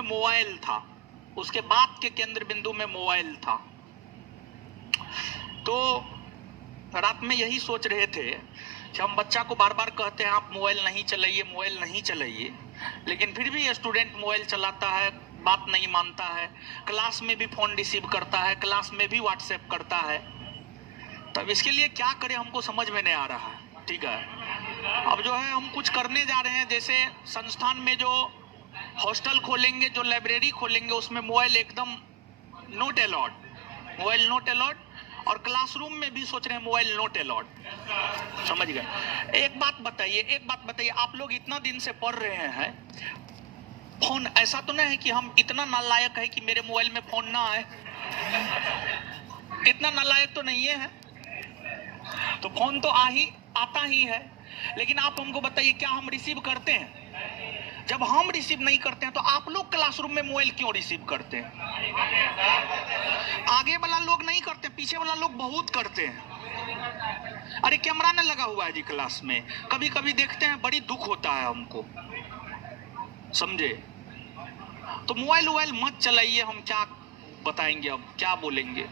में मोबाइल था, उसके बात के केंद्र बिंदु में मोबाइल था। तो रात में यही सोच रहे थे कि हम बच्चा को बार बार कहते हैं आप मोबाइल नहीं चलाइए, मोबाइल नहीं चलाइए, लेकिन फिर भी स्टूडेंट मोबाइल चलाता है, बात नहीं मानता है, क्लास में भी फोन रिसीव करता है, क्लास में भी व्हाट्सएप करता है। तब इसके लिए क्या करें हमको समझ में नहीं आ रहा है। ठीक है, अब जो है हम कुछ करने जा रहे हैं, जैसे संस्थान में जो हॉस्टल खोलेंगे, जो लाइब्रेरी खोलेंगे, उसमें मोबाइल एकदम note allowed, mobile note allowed, और क्लासरूम में भी सोच रहे हैं मोबाइल नोट अलाउड। समझ गए? एक बात बताइए, आप लोग इतना दिन से पढ़ रहे हैं, फोन ऐसा तो नहीं है कि हम इतना नालायक है कि मेरे मोबाइल में फोन ना आए, इतना नालायक तो नहीं है। तो फोन तो आता ही है, लेकिन आप हमको बताइए क्या हम रिसीव करते हैं? जब हम रिसीव नहीं करते हैं तो आप लोग क्लासरूम में मोबाइल क्यों रिसीव करते हैं? आगे वाला लोग नहीं करते, पीछे वाला लोग बहुत करते हैं। अरे कैमरा न लगा हुआ है जी क्लास में, कभी कभी देखते हैं, बड़ी दुख होता है हमको, समझे? तो मोबाइल मत चलाइए, हम क्या बताएंगे, अब क्या बोलेंगे।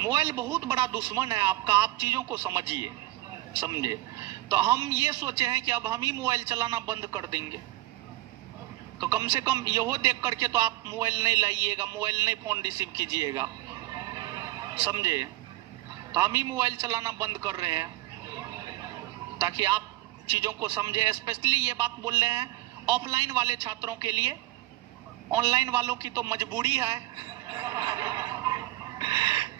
मोबाइल बहुत बड़ा दुश्मन है आपका, आप चीजों को समझिए, समझे? तो हम ये सोचे हैं कि अब हम ही मोबाइल चलाना बंद कर देंगे, तो कम से कम यहो देख करके तो आप मोबाइल नहीं लाइएगा, मोबाइल नहीं फोन रिसीव कीजिएगा, समझे? तो हम ही मोबाइल चलाना बंद कर रहे हैं ताकि आप चीजों को समझे। स्पेशली ये बात बोल रहे हैं ऑफलाइन वाले छात्रों के लिए, ऑनलाइन वालों की तो मजबूरी है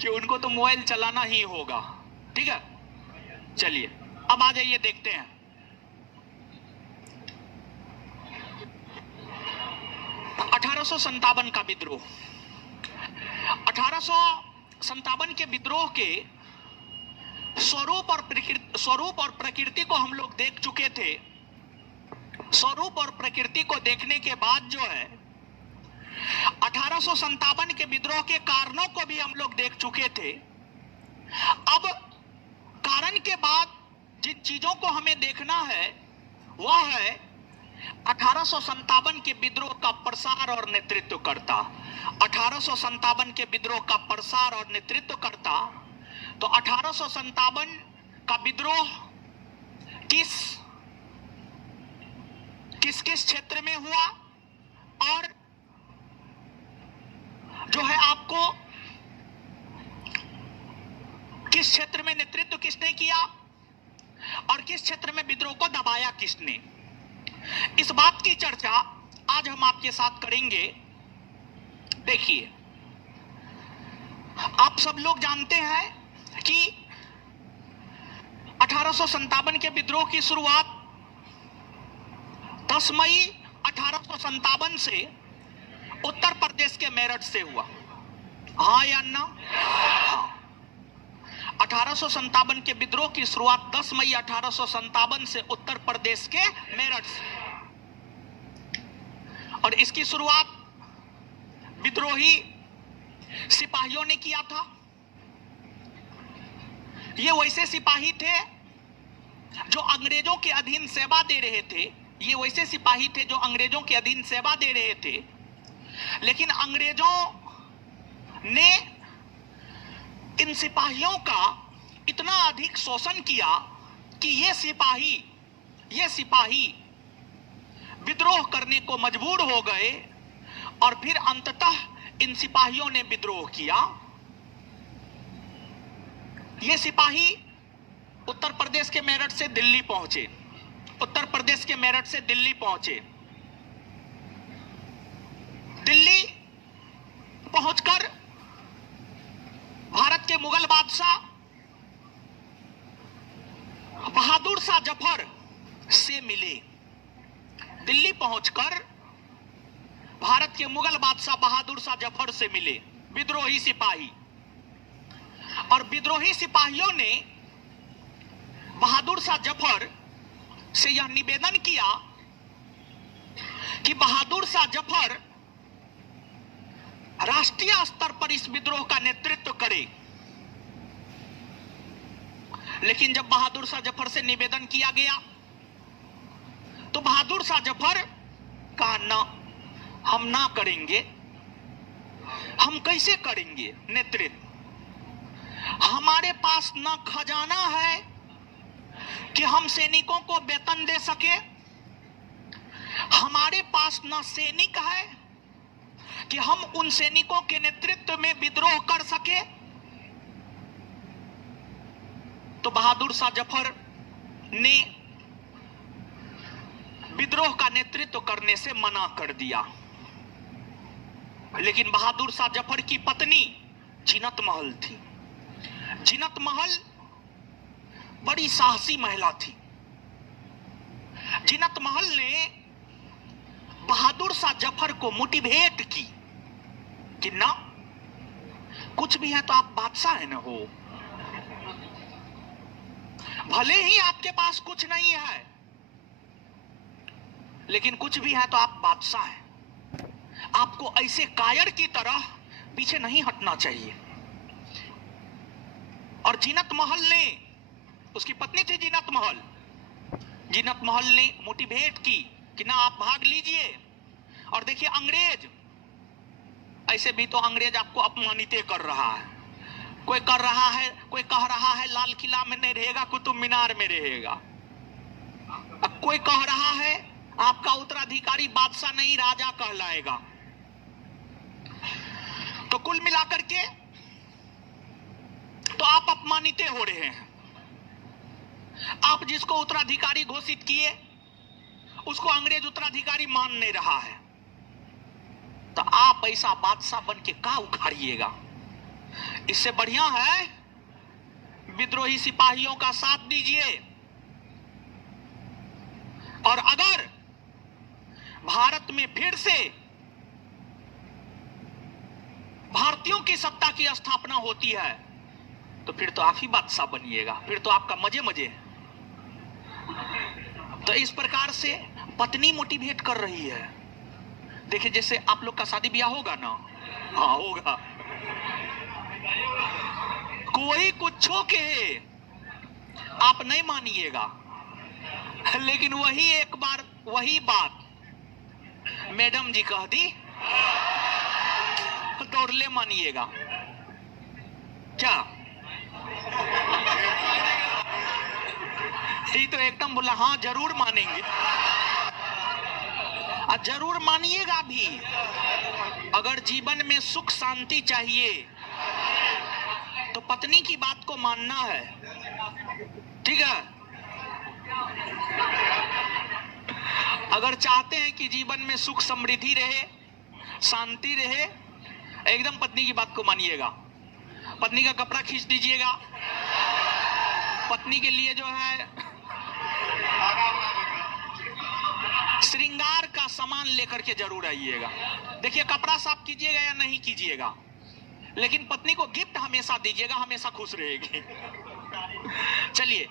कि उनको तो मोबाइल चलाना ही होगा। ठीक है, चलिए अब आ जाइए, देखते हैं 1857 का विद्रोह। 1857 के विद्रोह के स्वरूप और प्रकृति को हम लोग देख चुके थे। स्वरूप और प्रकृति को देखने के बाद जो है 1857 के विद्रोह के कारणों को भी हम लोग देख चुके थे। अब कारण के बाद जिन चीजों को हमें देखना है वह है 1857 के विद्रोह का प्रसार और नेतृत्व करता। 1857 के विद्रोह का प्रसार और नेतृत्व करता। तो 1857 का विद्रोह किस क्षेत्र में हुआ, और जो है आपको किस क्षेत्र में नेतृत्व किसने किया, और किस क्षेत्र में विद्रोह को दबाया किसने, इस बात की चर्चा आज हम आपके साथ करेंगे। देखिए, आप सब लोग जानते हैं कि 1857 के विद्रोह की शुरुआत 10 मई 1857 से उत्तर प्रदेश के मेरठ से हुआ। हाँ या ना? हाँ। 1857 के विद्रोह की शुरुआत 10 मई 1857 से उत्तर प्रदेश के मेरठ से, और इसकी शुरुआत विद्रोही सिपाहियों ने किया था। ये वैसे सिपाही थे जो अंग्रेजों के अधीन सेवा दे रहे थे, ये वैसे सिपाही थे जो अंग्रेजों के अधीन सेवा दे रहे थे, लेकिन अंग्रेजों ने इन सिपाहियों का इतना अधिक शोषण किया कि ये सिपाही विद्रोह करने को मजबूर हो गए, और फिर अंततः इन सिपाहियों ने विद्रोह किया। ये सिपाही उत्तर प्रदेश के मेरठ से दिल्ली पहुंचे। उत्तर प्रदेश के मेरठ से दिल्ली पहुंचे। दिल्ली पहुंचकर भारत के मुगल बादशाह बहादुर शाह जफर से मिले। दिल्ली पहुंचकर भारत के मुगल बादशाह बहादुर शाह जफर से मिले विद्रोही सिपाही, और विद्रोही सिपाहियों ने बहादुर शाह जफर से यह निवेदन किया कि बहादुर शाह जफर राष्ट्रीय स्तर पर इस विद्रोह का नेतृत्व करे। लेकिन जब बहादुर शाह जफर से निवेदन किया गया तो बहादुर शाह जफर कहा, ना, हम ना करेंगे, हम कैसे करेंगे नेतृत्व? हमारे पास ना खजाना है कि हम सैनिकों को वेतन दे सके, हमारे पास ना सैनिक है कि हम उन सैनिकों के नेतृत्व में विद्रोह कर सके। तो बहादुर शाह जफर ने विद्रोह का नेतृत्व करने से मना कर दिया। लेकिन बहादुर शाह जफर की पत्नी जीनत महल थी। जीनत महल बड़ी साहसी महिला थी। जीनत महल ने बहादुर शाह जफर को मोटिवेट की कि ना, कुछ भी है तो आप बादशाह है ना हो, भले ही आपके पास कुछ नहीं है, लेकिन कुछ भी है तो आप बादशाह हैं। आपको ऐसे कायर की तरह पीछे नहीं हटना चाहिए। और जीनत महल ने, उसकी पत्नी थी जीनत महल, जीनत महल ने मोटिवेट की कि ना आप भाग लीजिए। और देखिए अंग्रेज, ऐसे भी तो अंग्रेज आपको अपमानित कर रहा है। कोई कर रहा है, कोई कह रहा है लाल किला में नहीं रहेगा, कुतुब मीनार में रहेगा। अब कोई कह रहा है आपका उत्तराधिकारी बादशाह नहीं राजा कहलाएगा। तो कुल मिलाकर के तो आप अपमानित हो रहे हैं। आप जिसको उत्तराधिकारी घोषित किए उसको अंग्रेज उत्तराधिकारी मान नहीं रहा है, तो आप ऐसा बादशाह बन के का उखाड़िएगा? इससे बढ़िया है विद्रोही सिपाहियों का साथ दीजिए। और अगर भारत में फिर से भारतीयों की सत्ता की स्थापना होती है तो फिर तो आप ही बादशाह बनिएगा, फिर तो आपका मजे मजे। तो इस प्रकार से पत्नी मोटिवेट कर रही है। देखिए जैसे आप लोग का शादी ब्याह होगा ना, हाँ होगा, कोई कुछ के आप नहीं मानिएगा, लेकिन वही एक बार वही बात मैडम जी कह दी दौड़ ले मानिएगा क्या? ये तो एकदम बोला हाँ जरूर मानेंगे, जरूर मानिएगा भी। अगर जीवन में सुख शांति चाहिए तो पत्नी की बात को मानना है, ठीक है? अगर चाहते हैं कि जीवन में सुख समृद्धि रहे, शांति रहे, एकदम पत्नी की बात को मानिएगा। पत्नी का कपड़ा खींच दीजिएगा, पत्नी के लिए जो है श्रृंगार का सामान लेकर के जरूर आइएगा। देखिए कपड़ा साफ कीजिएगा या नहीं कीजिएगा, लेकिन पत्नी को गिफ्ट हमेशा दीजिएगा, हमेशा खुश रहेगी। चलिए,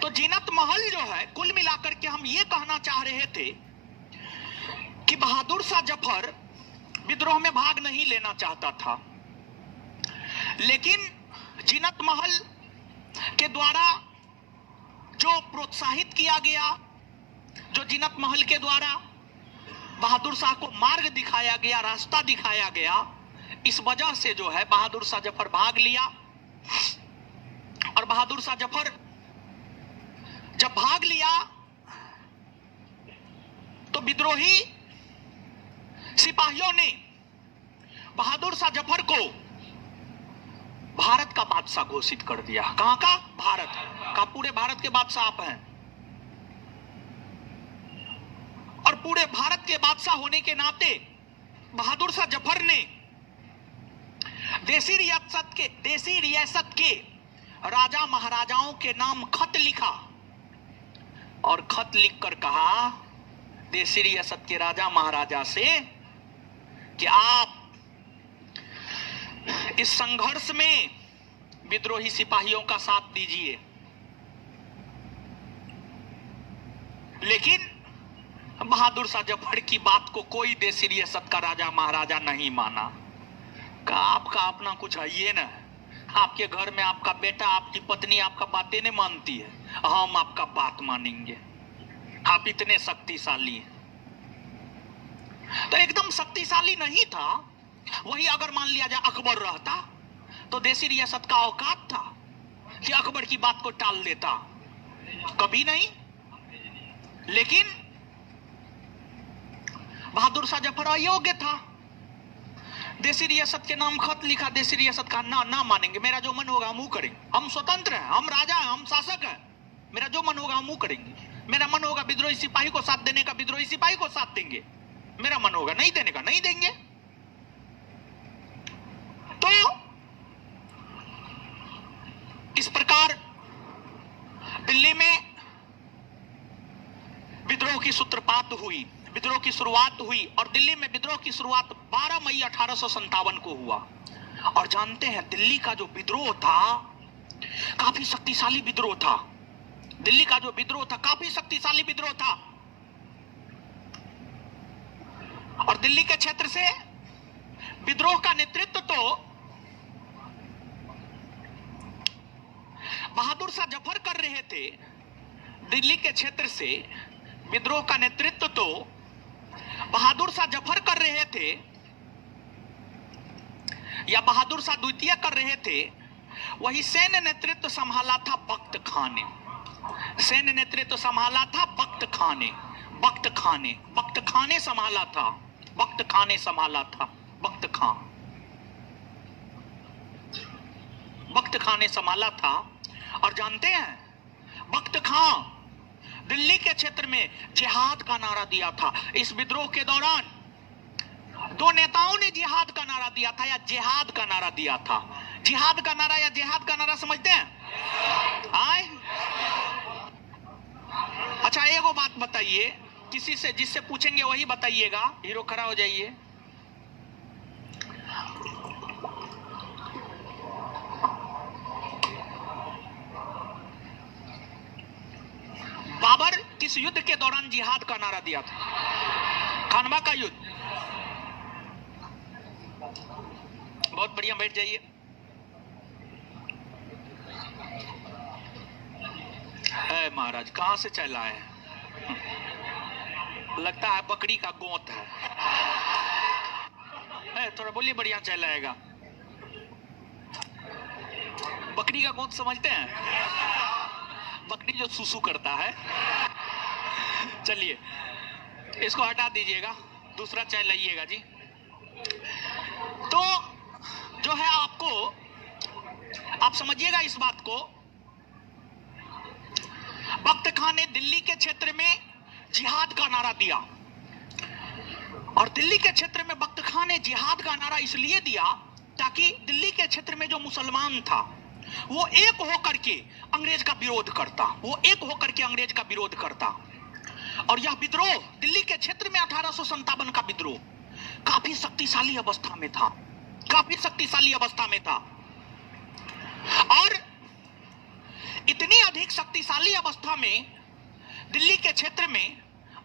तो जीनत महल जो है, कुल मिलाकर के हम ये कहना चाह रहे थे कि बहादुर शाह जफर विद्रोह में भाग नहीं लेना चाहता था, लेकिन जीनत महल के द्वारा जो प्रोत्साहित किया गया, जो जीनत महल के द्वारा बहादुर शाह को मार्ग दिखाया गया, रास्ता दिखाया गया, इस वजह से जो है बहादुर शाह जफर भाग लिया। और बहादुर शाह जफर जब भाग लिया तो विद्रोही सिपाहियों ने बहादुर शाह जफर को भारत का बादशाह घोषित कर दिया। कहां का? भारत का। पूरे भारत के बादशाह आप हैं। और पूरे भारत के बादशाह होने के नाते बहादुर शाह जफर ने देसी रियासत के राजा महाराजाओं के नाम खत लिखा और खत लिखकर कहा देसी रियासत के राजा महाराजा से कि आप इस संघर्ष में विद्रोही सिपाहियों का साथ दीजिए। लेकिन बहादुर शाह जफर की बात को कोई देसी रियासत का राजा महाराजा नहीं माना। कहा आपका अपना कुछ है ये ना, आपके घर में आपका बेटा, आपकी पत्नी आपका बातें नहीं मानती है, हम आपका बात मानेंगे, आप इतने शक्तिशाली हैं। तो एकदम शक्तिशाली नहीं था। वही अगर मान लिया जाए अकबर रहता तो देसी रियासत का औकात था कि अकबर की बात को टाल देता? कभी नहीं। लेकिन बहादुर शाह जफर अयोग्य था। देसी रियासत के नाम खत लिखा, देसी रियासत का ना मानेंगे, मेरा जो मन होगा हम वो करेंगे, हम स्वतंत्र हैं, हम राजा हैं, हम शासक हैं, मेरा जो मन होगा हम वो करेंगे। मेरा मन होगा विद्रोही सिपाही को साथ देने का, विद्रोही सिपाही को साथ देंगे, मेरा मन होगा नहीं देने का नहीं देंगे। तो इस प्रकार दिल्ली में विद्रोह की सूत्रपात हुई, विद्रोह की शुरुआत हुई। और दिल्ली में विद्रोह की शुरुआत 12 मई 1857 को हुआ। और जानते हैं दिल्ली का जो विद्रोह था काफी शक्तिशाली विद्रोह था। दिल्ली का जो विद्रोह था काफी शक्तिशाली विद्रोह था। और दिल्ली के क्षेत्र से विद्रोह का नेतृत्व तो बहादुर शाह जफर कर रहे थे। दिल्ली के क्षेत्र से विद्रोह का नेतृत्व तो बहादुर शाह जफर कर रहे थे या बहादुर शाह द्वितीय कर रहे थे। वही सैन्य नेतृत्व संभाला था बख्त खां ने। सैन्य नेतृत्व संभाला था बख्त खां ने। बख्त खां ने संभाला था। बख्त खां ने संभाला था। बख्त खां ने संभाला था। और जानते हैं बख्त खां दिल्ली के क्षेत्र में जिहाद का नारा दिया था। इस विद्रोह के दौरान दो नेताओं ने जिहाद का नारा दिया था या जिहाद का नारा दिया था। जिहाद का नारा या जिहाद का नारा समझते हैं? आए? अच्छा एगो बात बताइए, किसी से जिससे पूछेंगे वही बताइएगा। हीरो खड़ा हो जाइए। बाबर किस युद्ध के दौरान जिहाद का नारा दिया था? खानवा का युद्ध। बहुत बढ़िया, बैठ जाइए। है महाराज, कहां से चला है? लगता है बकरी का गोंत है। थोड़ा बोलिए, बढ़िया चलाएगा। बकरी का गोंत समझते हैं? बकरी जो सुसु करता है। चलिए इसको हटा दीजिएगा, दूसरा चाय लाइएगा जी। तो जो है आप समझिएगा इस बात को। बख्त खां ने दिल्ली के क्षेत्र में जिहाद का नारा दिया। और दिल्ली के क्षेत्र में बख्त खां ने जिहाद का नारा इसलिए दिया ताकि दिल्ली के क्षेत्र में जो मुसलमान था वो एक होकर के अंग्रेज का विरोध करता। वो एक होकर के अंग्रेज का विरोध करता। और यह विद्रोह दिल्ली के क्षेत्र में 1857 का विद्रोह काफी शक्तिशाली अवस्था में था। काफी शक्तिशाली अवस्था में था। और इतनी अधिक शक्तिशाली अवस्था में दिल्ली के क्षेत्र में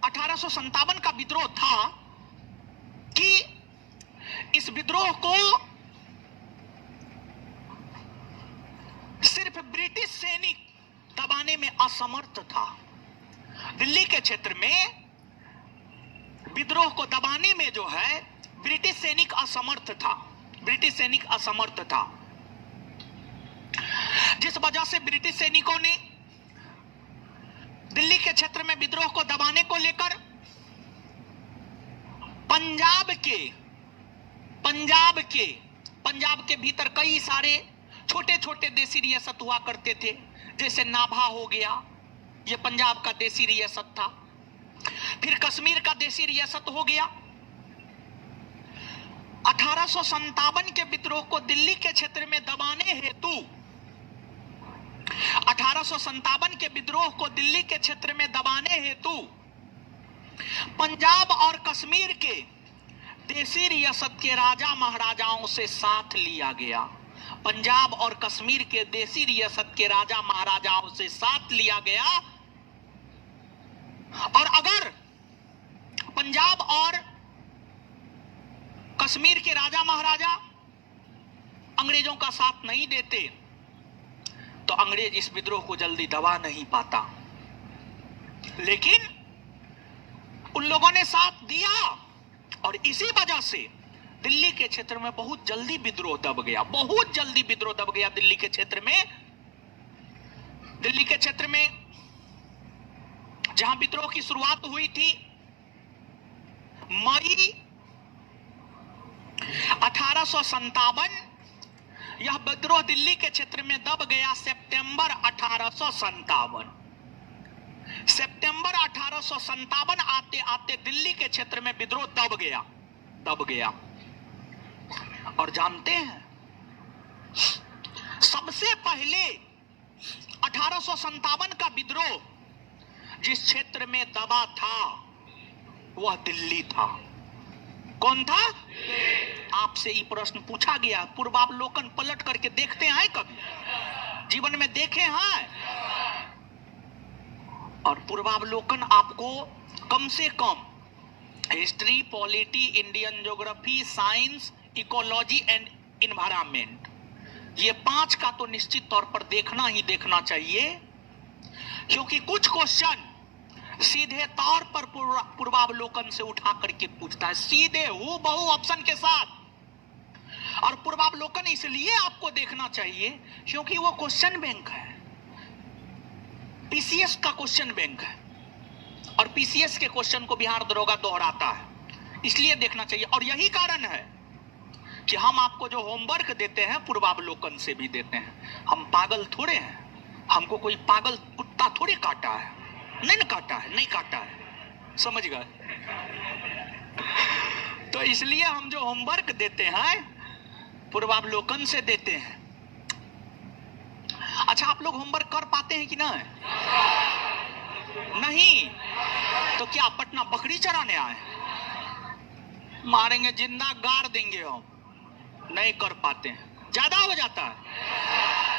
1857 का विद्रोह था कि इस विद्रोह को सिर्फ ब्रिटिश सैनिक दबाने में असमर्थ था। दिल्ली के क्षेत्र में विद्रोह को दबाने में जो है ब्रिटिश सैनिक असमर्थ था। ब्रिटिश सैनिक असमर्थ था, जिस वजह से ब्रिटिश सैनिकों ने दिल्ली के क्षेत्र में विद्रोह को दबाने को लेकर पंजाब के भीतर कई सारे छोटे छोटे देसी रियासत हुआ करते थे। जैसे नाभा हो गया, यह पंजाब का देसी रियासत था। फिर कश्मीर का देसी रियासत हो गया। 1857 के विद्रोह को दिल्ली के क्षेत्र में दबाने हेतु 1857 के विद्रोह को दिल्ली के क्षेत्र में दबाने हेतु पंजाब और कश्मीर के देसी रियासत के राजा महाराजाओं से साथ लिया गया। पंजाब और कश्मीर के देसी रियासत के राजा महाराजाओं से साथ लिया गया। और अगर पंजाब और कश्मीर के राजा महाराजा अंग्रेजों का साथ नहीं देते तो अंग्रेज इस विद्रोह को जल्दी दबा नहीं पाता। लेकिन उन लोगों ने साथ दिया और इसी वजह से दिल्ली के क्षेत्र में बहुत जल्दी विद्रोह दब गया, बहुत जल्दी विद्रोह दब गया दिल्ली के क्षेत्र में। दिल्ली के क्षेत्र में जहां विद्रोह की शुरुआत हुई थी मई 1857, यह विद्रोह दिल्ली के क्षेत्र में दब गया सितंबर 1857। सितंबर 1857 आते आते दिल्ली के क्षेत्र में विद्रोह दब गया। और जानते हैं सबसे पहले 1857 का विद्रोह जिस क्षेत्र में दबा था वह दिल्ली था। कौन था? आपसे ये प्रश्न पूछा गया, पूर्वावलोकन पलट करके देखते हैं कभी? जीवन में देखे हैं? और पूर्वावलोकन आपको कम से कम history, polity, Indian geography, science, ecology and environment, ये 5 का तो निश्चित तौर पर देखना ही देखना चाहिए, क्योंकि कुछ क्वेश्चन सीधे तौर पर पूर्वावलोकन से उठा करके पूछता है, सीधे हूबहू ऑप्शन के साथ। और पूर्वावलोकन इसलिए आपको देखना चाहिए क्योंकि वो क्वेश्चन बैंक है, पीसीएस का क्वेश्चन बैंक है, और पीसीएस के क्वेश्चन को बिहार दरोगा दोहराता है, इसलिए देखना चाहिए। और यही कारण है कि हम आपको जो होमवर्क देते हैं पूर्वावलोकन से भी देते हैं। हम पागल थोड़े हैं, हमको कोई पागल कुत्ता थोड़े काटा है, नहीं काटा है, समझ गए? तो इसलिए हम जो होमवर्क देते हैं पूर्वावलोकन से देते हैं। अच्छा, आप लोग होमवर्क कर पाते हैं कि नहीं? तो क्या पटना बकरी चराने आए? मारेंगे, जिंदा गाड़ देंगे हम। नहीं कर पाते हैं, ज्यादा हो जाता है।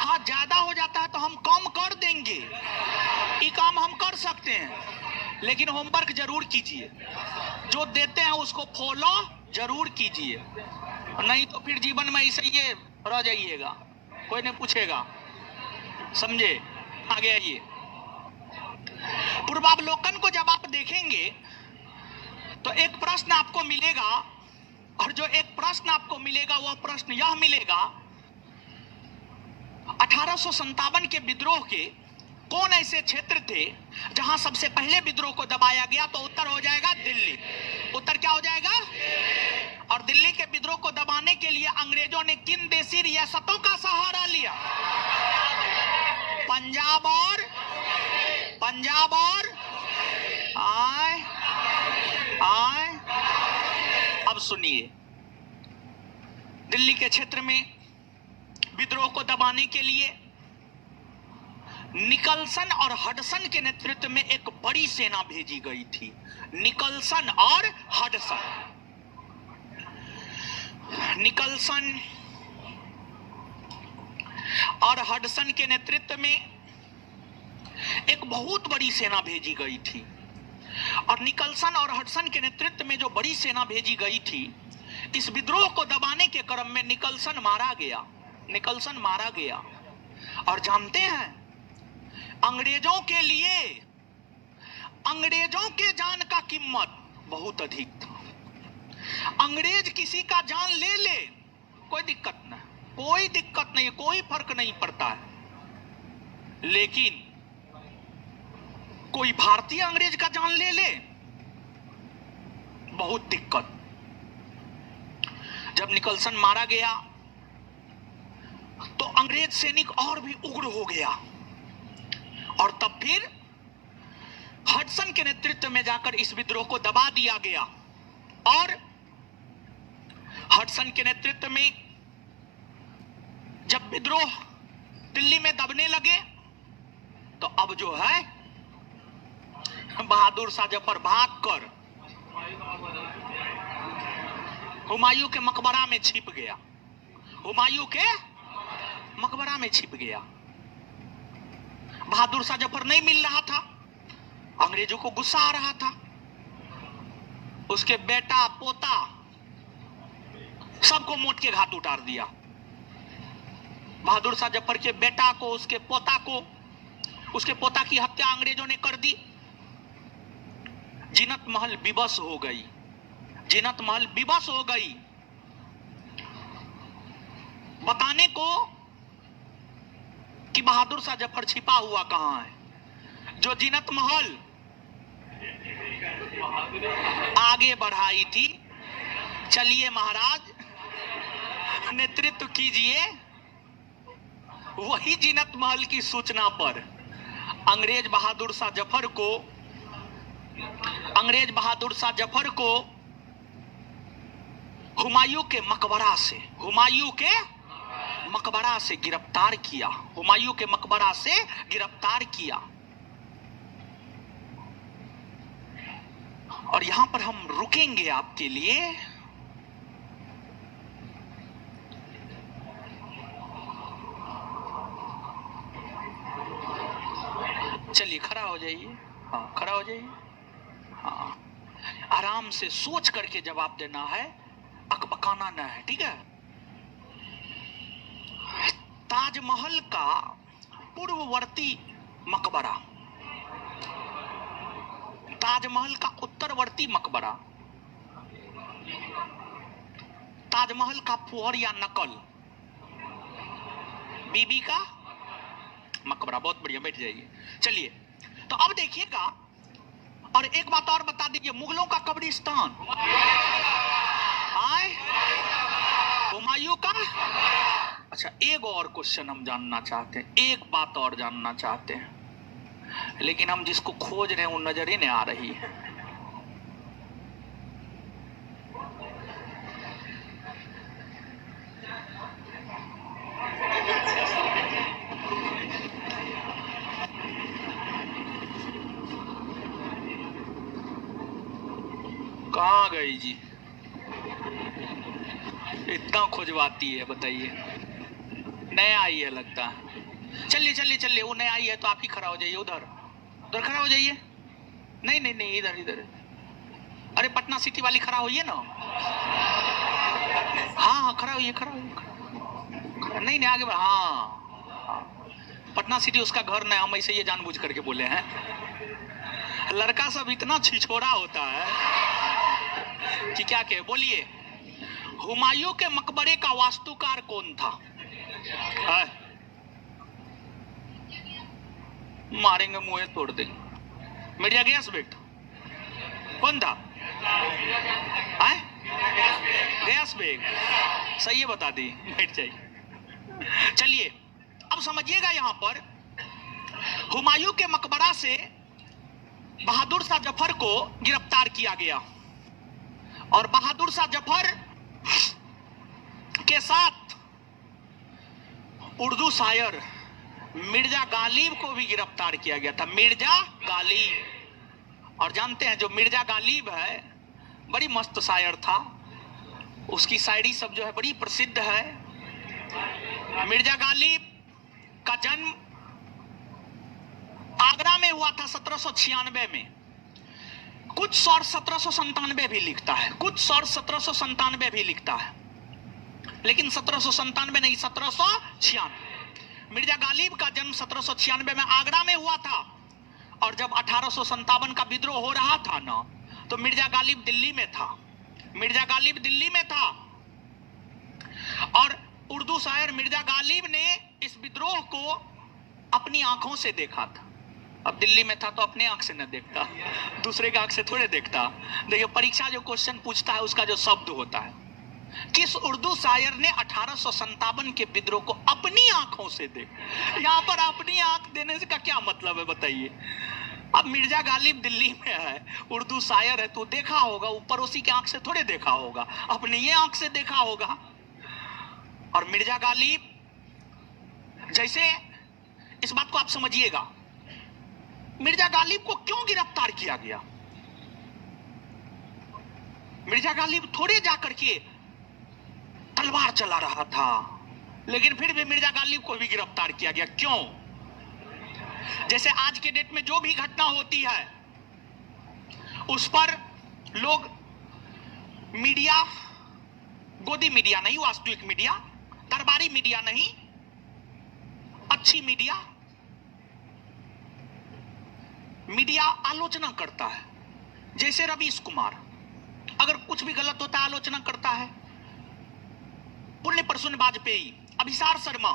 हाँ, ज्यादा हो जाता है तो हम कम कर देंगे, ये काम हम कर सकते हैं, लेकिन होमवर्क जरूर कीजिए। जो देते हैं उसको फॉलो जरूर कीजिए, नहीं तो फिर जीवन में ऐसे ही रह जाइएगा, कोई नहीं पूछेगा। समझे? आगे आइए। पूर्वावलोकन को जब आप देखेंगे तो एक प्रश्न आपको मिलेगा, और जो एक प्रश्न आपको मिलेगा वह प्रश्न यह मिलेगा, 1857 के विद्रोह के कौन ऐसे क्षेत्र थे जहां सबसे पहले विद्रोह को दबाया गया? तो उत्तर हो जाएगा दिल्ली। उत्तर क्या हो जाएगा? और दिल्ली के विद्रोह को दबाने के लिए अंग्रेजों ने किन देशी रियासतों का सहारा लिया? पंजाब और आए। अब सुनिए, दिल्ली के क्षेत्र में विद्रोह को दबाने के लिए निकलसन और हडसन के नेतृत्व में एक बड़ी सेना भेजी गई थी। निकलसन और हडसन के नेतृत्व में एक बहुत बड़ी सेना भेजी गई थी। और निकलसन और हडसन के नेतृत्व में जो बड़ी सेना भेजी गई थी, इस विद्रोह को दबाने के क्रम में निकलसन मारा गया। और जानते हैं, अंग्रेजों के लिए अंग्रेजों के जान का कीमत बहुत अधिक था। अंग्रेज किसी का जान ले ले, कोई दिक्कत नहीं, कोई फर्क नहीं पड़ता है, लेकिन कोई भारतीय अंग्रेज का जान ले ले, बहुत दिक्कत। जब निकलसन मारा गया तो अंग्रेज सैनिक और भी उग्र हो गया, और तब फिर हडसन के नेतृत्व में जाकर इस विद्रोह को दबा दिया गया। और हडसन के नेतृत्व में जब विद्रोह दिल्ली में दबने लगे तो अब जो है बहादुर शाह जफर भागकर हुमायूं के मकबरा में छिप गया। बहादुर शाह जफर नहीं मिल रहा था, अंग्रेजों को गुस्सा आ रहा था। उसके बेटा पोता सबको मौत के घाट उतार दिया। बहादुर शाह जफर के बेटा को, उसके पोता की हत्या अंग्रेजों ने कर दी। जीनत महल विवश हो गई। जीनत महल विवश हो गई बताने को कि बहादुर शाह जफर छिपा हुआ कहां है। जो जीनत महल आगे बढ़ाई थी, चलिए महाराज नेतृत्व कीजिए, वही जीनत महल की सूचना पर अंग्रेज बहादुर शाह जफर को हुमायूं के मकबरा से गिरफ्तार किया। हुमायूं के मकबरा से गिरफ्तार किया। और यहां पर हम रुकेंगे आपके लिए। चलिए खड़ा हो जाइए। हाँ खड़ा हो जाइए। हाँ आराम से सोच करके जवाब देना है, अकबकाना ना है, ठीक है। ताजमहल का पूर्ववर्ती मकबरा, ताजमहल का उत्तरवर्ती मकबरा, ताजमहल का फुहर या नकल, बीबी का मकबरा। बहुत बढ़िया, बैठ जाइए। चलिए तो अब देखिएगा, और एक बात और बता दीजिए, मुगलों का कब्रिस्तान आए, हुमायूं का। अच्छा एक और क्वेश्चन हम जानना चाहते हैं, एक बात और जानना चाहते हैं, लेकिन हम जिसको खोज रहे हैं वो नजर ही नहीं आ रही है। कहाँ गई जी? इतना खोजवाती है, बताइए। नया आई है लगता है। चलिए चलिए चलिए, वो नया आई है तो आप ही खड़ा हो जाइए, उधर उधर खड़ा हो जाइए। नहीं नहीं नहीं, इधर इधर। अरे पटना सिटी वाली खड़ा होइए ना। हाँ हाँ खड़ा होइए, खड़ा होइए। नहीं नहीं आगे बढ़। हाँ पटना सिटी उसका घर नहीं, हम ऐसे ये जानबूझ करके बोले हैं। लड़का सब इतना छिछोरा होता है कि क्या कहे। बोलिए, हुमायूं के मकबरे का वास्तुकार कौन था? मारेंगे, मुंह तोड़ देंगे। मिर्जा गयास बेग कौन था? गयास बेग, सही है, बता दी। बैठ जाइए। चलिए अब समझिएगा, यहां पर हुमायूं के मकबरा से बहादुर शाह जफर को गिरफ्तार किया गया, और बहादुर शाह जफर के साथ उर्दू शायर मिर्जा गालिब को भी गिरफ्तार किया गया था। मिर्जा गालिब, और जानते हैं जो मिर्जा गालिब है बड़ी मस्त शायर था, उसकी शायरी सब जो है बड़ी प्रसिद्ध है। मिर्जा गालिब का जन्म आगरा में हुआ था 1796 में। कुछ सोर्स 1797 भी लिखता है, कुछ सोर्स 1797 भी लिखता है, लेकिन 1797 नहीं, 1796। मिर्जा गालिब का जन्म 1796 में आगरा में हुआ था, और जब 1857 का विद्रोह हो रहा था ना, तो मिर्जा गालिब दिल्ली में था। मिर्जा गालिब दिल्ली में था, और उर्दू शायर मिर्जा गालिब ने इस विद्रोह को अपनी आंखों से देखा था। अब दिल्ली में था तो अपने आंख से न देखता, दूसरे के आंख से थोड़े देखता। देखिए परीक्षा जो क्वेश्चन पूछता है उसका जो शब्द होता है, किस उर्दू शायर ने 1857 के विद्रोह को अपनी आंखों से देखा। यहाँ पर अपनी आंख देने से का क्या मतलब है, बताइए। अब मिर्जा गालिब दिल्ली में है, उर्दू शायर है, तो देखा होगा, ऊपर उसी के आंख से थोड़े देखा होगा, अपनी ये आंख से देखा होगा। और मिर्जा गालिब, जैसे इस बात को आप समझिएगा, मिर्जा गालिब को क्यों गिरफ्तार किया गया? मिर्जा गालिब थोड़े जाकर के तलवार चला रहा था, लेकिन फिर भी मिर्जा गालिब को भी गिरफ्तार किया गया। क्यों? जैसे आज के डेट में जो भी घटना होती है उस पर लोग मीडिया, गोदी मीडिया नहीं, वास्तविक मीडिया, दरबारी मीडिया नहीं, अच्छी मीडिया आलोचना करता है। जैसे रवीश कुमार, अगर कुछ भी गलत होता है आलोचना करता है। पुण्य प्रसून वाजपेयी, अभिसार शर्मा,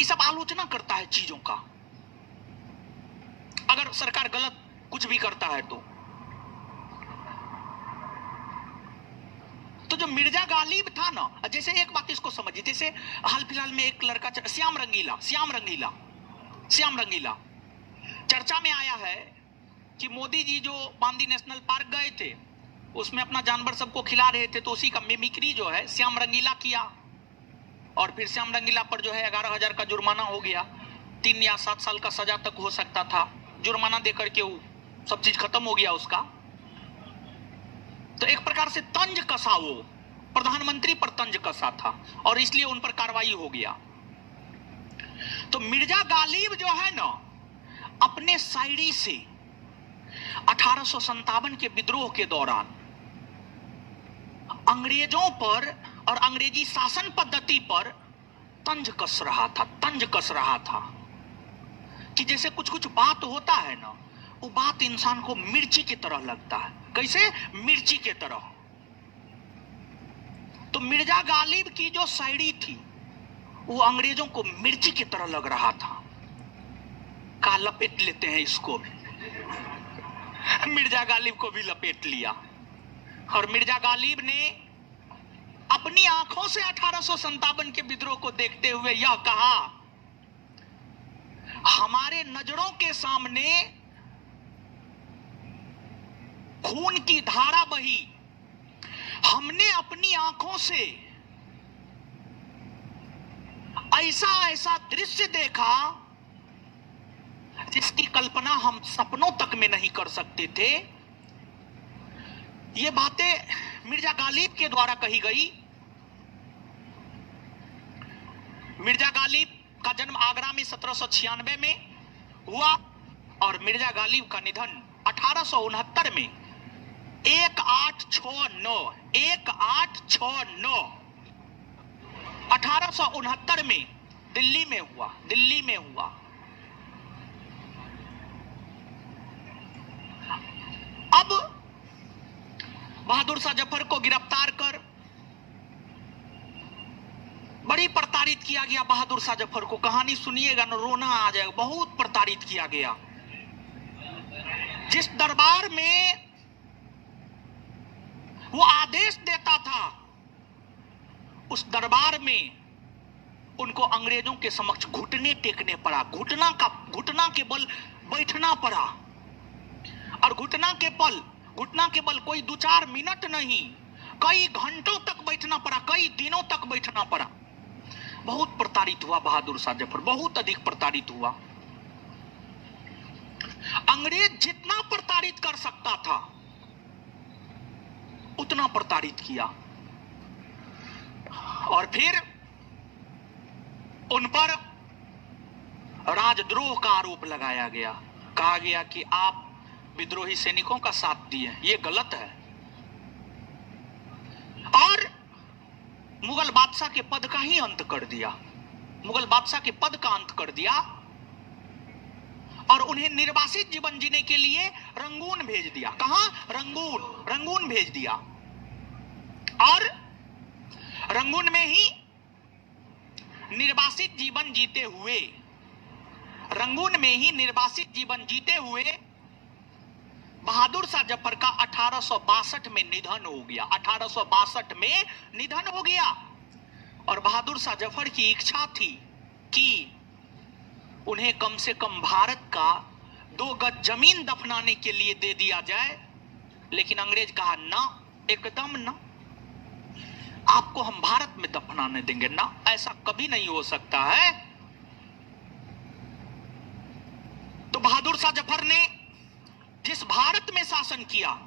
ये सब आलोचना करता है चीजों का, अगर सरकार गलत कुछ भी करता है तो जो मिर्जा गालिब था ना, जैसे एक बात इसको समझिए, जैसे हाल फिलहाल में एक लड़का श्याम रंगीला चर्चा में आया है कि मोदी जी जो बांदी नेशनल पार्क गए थे उसमें अपना जानवर सबको खिला रहे थे, तो उसी का मिमिक्री जो है श्याम रंगीला किया और फिर श्याम रंगीला पर जो है 11,000 का जुर्माना हो गया, 3 या 7 साल का सजा तक हो सकता था, जुर्माना देकर के वो सब चीज खत्म हो गया उसका। तो एक प्रकार से तंज कसा, वो प्रधानमंत्री पर तंज कसा था और इसलिए उन पर कार्रवाई हो गया। तो मिर्जा गालिब जो है ना, अपने शायरी से 1857 के विद्रोह के दौरान अंग्रेजों पर और अंग्रेजी शासन पद्धति पर तंज कस रहा था कि जैसे कुछ कुछ बात होता है ना, वो बात इंसान को मिर्ची की तरह लगता है। कैसे? मिर्ची के तरह। तो मिर्जा गालिब की जो शायरी थी वो अंग्रेजों को मिर्ची की तरह लग रहा था। का लपेट लेते हैं इसको भी। मिर्जा गालिब को भी लपेट लिया और मिर्जा गालिब ने अपनी आंखों से 1857 के विद्रोह को देखते हुए यह कहा, हमारे नजरों के सामने खून की धारा बही, हमने अपनी आंखों से ऐसा दृश्य देखा जिसकी कल्पना हम सपनों तक में नहीं कर सकते थे। ये बातें मिर्जा गालिब के द्वारा कही गई। मिर्जा गालिब का जन्म आगरा में 1796 में हुआ और मिर्जा गालिब का निधन 1869 में 1869 में दिल्ली में हुआ। अब बहादुर शाह जफर को गिरफ्तार कर बड़ी प्रताड़ित किया गया। बहादुर शाह जफर को कहानी सुनिएगा ना, रोना आ जाएगा, बहुत प्रताड़ित किया गया। जिस दरबार में वो आदेश देता था उस दरबार में उनको अंग्रेजों के समक्ष घुटने टेकने पड़ा, घुटना के बल बैठना पड़ा। और घुटना के बल कोई 2-4 मिनट नहीं, कई घंटों तक बैठना पड़ा, कई दिनों तक बैठना पड़ा। बहुत प्रताड़ित हुआ बहादुर शाह जफर, बहुत अधिक प्रताड़ित हुआ। अंग्रेज जितना प्रताड़ित कर सकता था उतना प्रताड़ित किया और फिर उन पर राजद्रोह का आरोप लगाया गया। कहा गया कि आप विद्रोही सैनिकों का साथ दिए, ये गलत है। और मुगल बादशाह के पद का ही अंत कर दिया, मुगल बादशाह के पद का अंत कर दिया और उन्हें निर्वासित जीवन जीने के लिए रंगून भेज दिया। कहां? रंगून भेज दिया। और रंगून में ही निर्वासित जीवन जीते हुए बहादुर शाह जफर का 1862 में निधन हो गया। 1862 में निधन हो गया और बहादुर शाह जफर की इच्छा थी कि उन्हें कम से कम भारत का 2 गज जमीन दफनाने के लिए दे दिया जाए, लेकिन अंग्रेज कहा ना, एकदम ना, आपको हम भारत में दफनाने देंगे ना, ऐसा कभी नहीं हो सकता है। तो बहादुर शाह जफर ने जिस भारत में शासन किया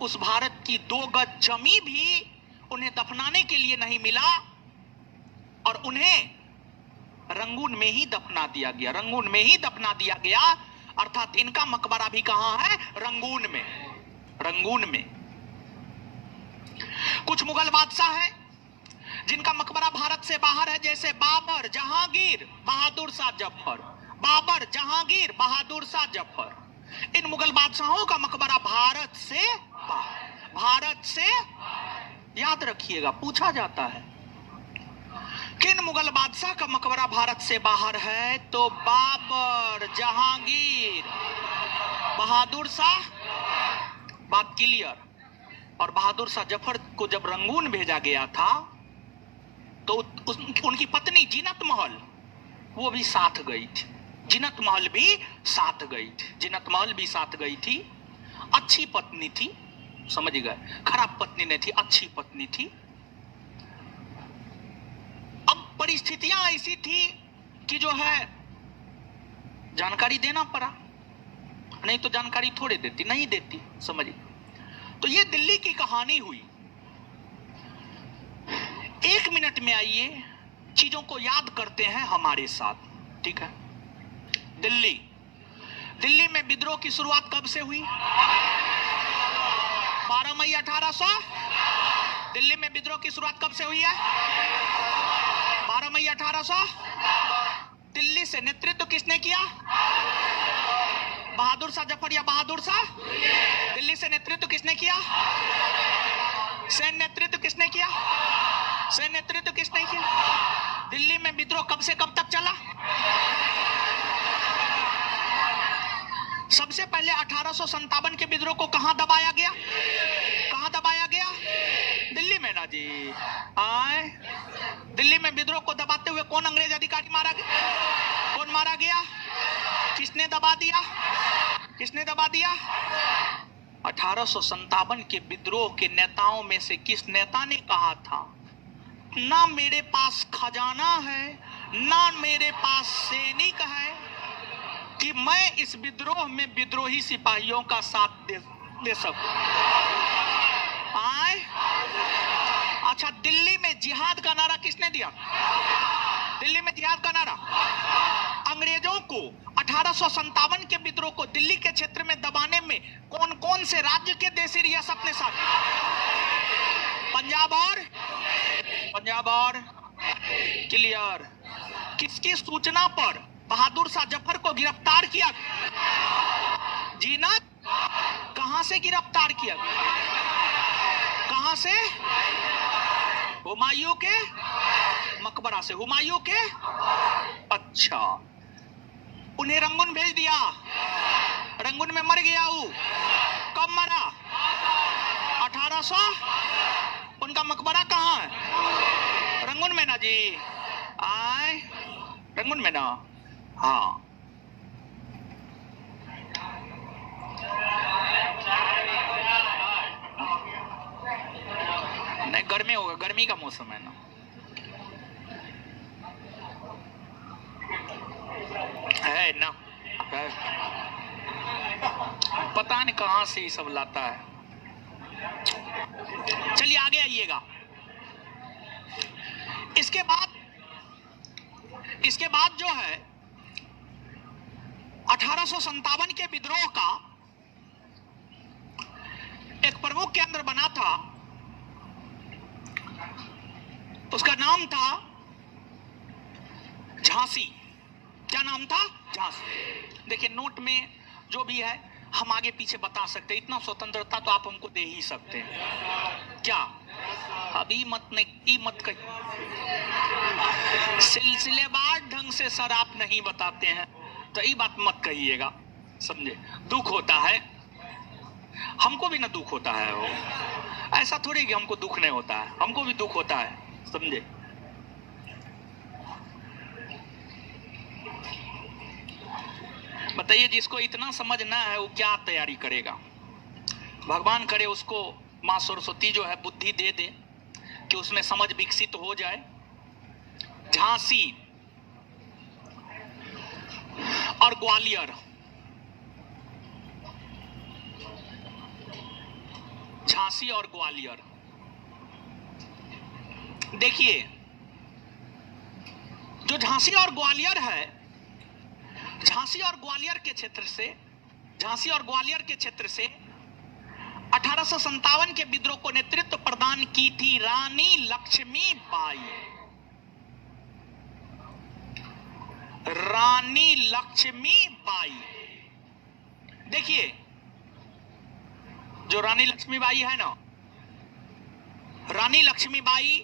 उस भारत की 2 गज जमी भी उन्हें दफनाने के लिए नहीं मिला और उन्हें रंगून में ही दफना दिया गया। अर्थात इनका मकबरा भी कहां है? रंगून में। कुछ मुगल बादशाह हैं जिनका मकबरा भारत से बाहर है, जैसे बाबर, जहांगीर, बहादुर शाह जफर। इन मुगल बादशाहों का मकबरा भारत से बाहर, भारत से, याद रखिएगा पूछा जाता है किन मुगल बादशाह का मकबरा भारत से बाहर है, तो बाबर, जहांगीर, बहादुर शाह, बात क्लियर। और बहादुर शाह जफर को जब रंगून भेजा गया था तो उनकी पत्नी जीनत महल वो भी साथ गई थी, जीनत महल भी साथ गई थी, जीनत महल भी साथ गई थी। अच्छी पत्नी थी, समझ गए, खराब पत्नी नहीं थी, अच्छी पत्नी थी। अब परिस्थितियां ऐसी थी कि जो है जानकारी देना पड़ा, नहीं तो जानकारी थोड़े देती, नहीं देती, समझिए। तो ये दिल्ली की कहानी हुई। 1 मिनट में आइए चीजों को याद करते हैं हमारे साथ, ठीक है। दिल्ली, दिल्ली में विद्रोह की शुरुआत कब से हुई? 12 मई 1800। दिल्ली में विद्रोह की शुरुआत कब से हुई है? 12 मई 1800। दिल्ली से नेतृत्व किसने किया? बहादुर शाह जफर या बहादुर शाह? दिल्ली से नेतृत्व किसने किया? सैन्य नेतृत्व किसने किया? सैन्य नेतृत्व किसने किया? दिल्ली में विद्रोह कब से कब तक चला? सबसे पहले 1857 के विद्रोह को कहां दबाया गया? कहां दबाया गया? दिल्ली में ना जी। आए दिल्ली में विद्रोह को दबाते हुए कौन अंग्रेज अधिकारी मारा गया? कौन मारा गया? किसने दबा दिया? किसने दबा दिया? 1857 के विद्रोह के नेताओं में से किस नेता ने कहा था, ना मेरे पास खजाना है, ना मेरे पास सैनिक है कि मैं इस विद्रोह में विद्रोही सिपाहियों का साथ दे सकूं? आए अच्छा, दिल्ली में जिहाद का नारा किसने दिया? दिल्ली में जिहाद का नारा। अंग्रेजों को 1857 के विद्रोह को दिल्ली के क्षेत्र में दबाने में कौन कौन से राज्य के देशी रियासत अपने साथ? पंजाब और क्लियर। किसकी सूचना पर बहादुर शाह जफर को गिरफ्तार किया? जीनत। कहां से गिरफ्तार किया? कहां से? हुमायूं के मकबरा से। हुमायूं के, अच्छा। उन्हें रंगून भेज दिया, रंगून में मर गया वो। कब मरा? 1800। उनका मकबरा कहाँ है? रंगून में ना जी। आए रंगून में ना, हाँ। नहीं, गर्मी होगा, गर्मी का मौसम है ना। है ना, है। पता नहीं कहां से ये सब लाता है। चलिए आगे आइएगा। इसके बाद जो है 1857 के विद्रोह का एक प्रमुख केंद्र बना था, उसका नाम था झांसी। क्या नाम था? झांसी। देखिए नोट में जो भी है हम आगे पीछे बता सकते हैं, इतना स्वतंत्रता तो आप हमको दे ही सकते हैं। क्या अभी मत कहिए, सिलसिलेवार ढंग से सर आप नहीं बताते हैं तो ये बात मत कहिएगा, समझे। दुख होता है, हमको भी ना दुख होता है। वो ऐसा थोड़ी कि हमको दुख नहीं होता है, हमको भी दुख होता है, समझे। बताइए जिसको इतना समझना है वो क्या तैयारी करेगा? भगवान करे उसको माँ सरस्वती जो है बुद्धि दे दे कि उसमें समझ विकसित हो जाए। झांसी और ग्वालियर, झांसी और ग्वालियर। देखिए जो झांसी और ग्वालियर है, झांसी और ग्वालियर के क्षेत्र से 1857 के विद्रोह को नेतृत्व प्रदान की थी रानी लक्ष्मीबाई। रानी लक्ष्मीबाई देखिए, जो रानी लक्ष्मीबाई है ना, रानी लक्ष्मीबाई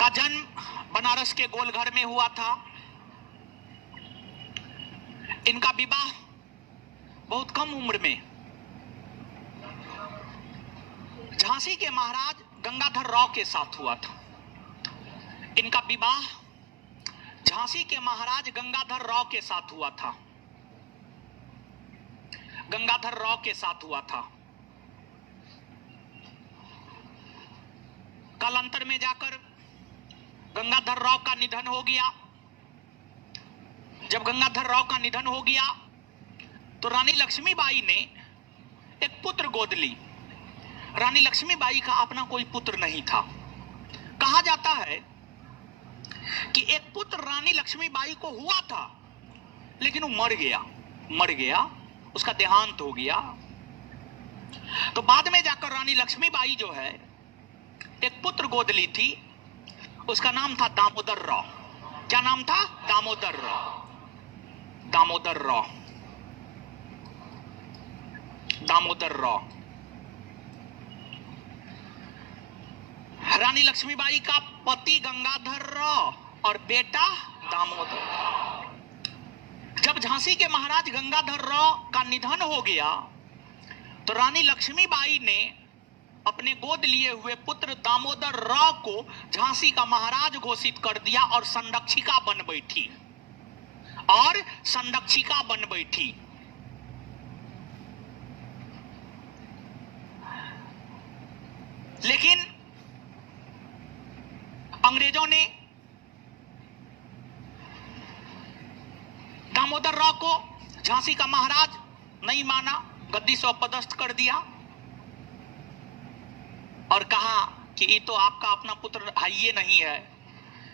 का जन्म बनारस के गोलघर में हुआ था। इनका विवाह बहुत कम उम्र में झांसी के महाराज गंगाधर राव के साथ हुआ था। इनका विवाह झांसी के महाराज गंगाधर राव के साथ हुआ था। गंगाधर राव के साथ हुआ था। कालांतर में जाकर गंगाधर राव का निधन हो गया। जब गंगाधर राव का निधन हो गया तो रानी लक्ष्मीबाई ने एक पुत्र गोद ली। रानी लक्ष्मीबाई का अपना कोई पुत्र नहीं था। कहा जाता है कि एक पुत्र रानी लक्ष्मीबाई को हुआ था, लेकिन वो मर गया, उसका देहांत हो गया। तो बाद में जाकर रानी लक्ष्मीबाई जो है एक पुत्र गोद ली थी, उसका नाम था दामोदर राव। क्या नाम था? दामोदर राव। दामोदर राव, दामोदर राव। रानी लक्ष्मीबाई का पति गंगाधर राव और बेटा दामोदर। जब झांसी के महाराज गंगाधर राव का निधन हो गया तो रानी लक्ष्मीबाई ने अपने गोद लिए हुए पुत्र दामोदर राव को झांसी का महाराज घोषित कर दिया और संरक्षिका बन बैठी। लेकिन अंग्रेजों ने दामोदर राव को झांसी का महाराज नहीं माना, गद्दी से अपदस्थ कर दिया और कहा कि ये तो आपका अपना पुत्र है ही नहीं है,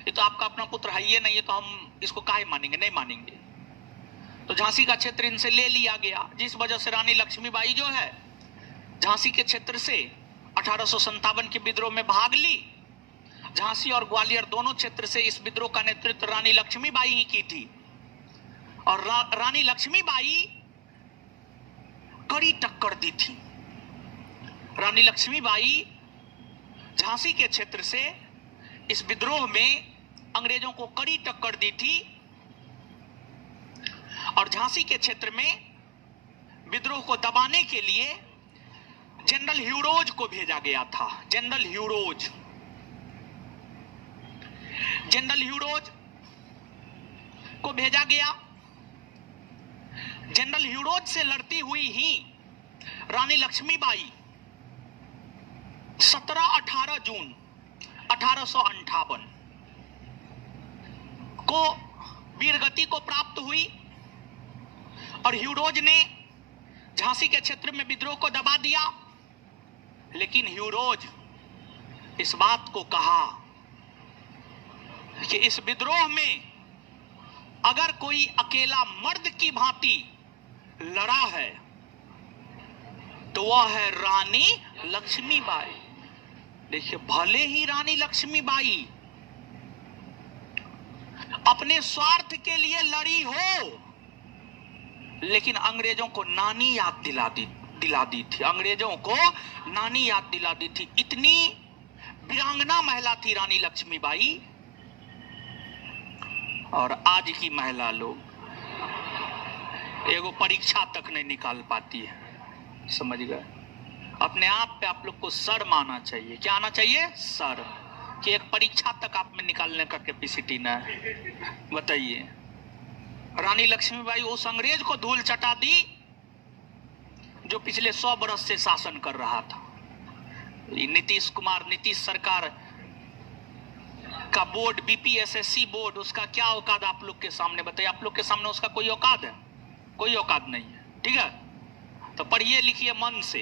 ये तो आपका अपना पुत्र है ही नहीं है, तो हम इसको काहे मानेंगे? नहीं मानेंगे। तो झांसी का क्षेत्र इनसे ले लिया गया, जिस वजह से रानी लक्ष्मीबाई जो है झांसी के क्षेत्र से 1857 के विद्रोह में भाग ली। झांसी और ग्वालियर दोनों क्षेत्र से इस विद्रोह का नेतृत्व रानी लक्ष्मीबाई ही की थी। और रानी लक्ष्मीबाई कड़ी टक्कर दी थी। रानी लक्ष्मीबाई झांसी के क्षेत्र से इस विद्रोह में अंग्रेजों को कड़ी टक्कर दी थी और झांसी के क्षेत्र में विद्रोह को दबाने के लिए जनरल ह्यूरोज को भेजा गया था। जनरल ह्यूरोज को भेजा गया। जनरल ह्यूरोज से लड़ती हुई ही रानी लक्ष्मीबाई 17-18 जून 1858 को वीरगति को प्राप्त हुई और ह्यूरोज ने झांसी के क्षेत्र में विद्रोह को दबा दिया। लेकिन ह्यूरोज इस बात को कहा कि इस विद्रोह में अगर कोई अकेला मर्द की भांति लड़ा है तो वह है रानी लक्ष्मीबाई। देखिए, भले ही रानी लक्ष्मीबाई अपने स्वार्थ के लिए लड़ी हो, लेकिन अंग्रेजों को नानी याद दिला दी थी। अंग्रेजों को नानी याद दिला दी थी। इतनी वीरांगना महिला थी रानी लक्ष्मीबाई। और आज की महिला लोग एगो परीक्षा तक नहीं निकाल पाती है, समझ गए? अपने आप पे आप लोग को शर्म आना चाहिए। क्या आना चाहिए? शर्म, कि एक परीक्षा तक आप में निकालने का कैपेसिटी ना है। बताइए, रानी लक्ष्मीबाई उस अंग्रेज को धूल चटा दी जो पिछले 100 बरस से शासन कर रहा था। नीतीश सरकार का बोर्ड, बीपीएसएससी बोर्ड, उसका क्या औकात आप लोग के सामने? बताइए, आप लोग के सामने उसका कोई औकात है? कोई औकात नहीं है। ठीक है, तो पढ़िए लिखिए मन से,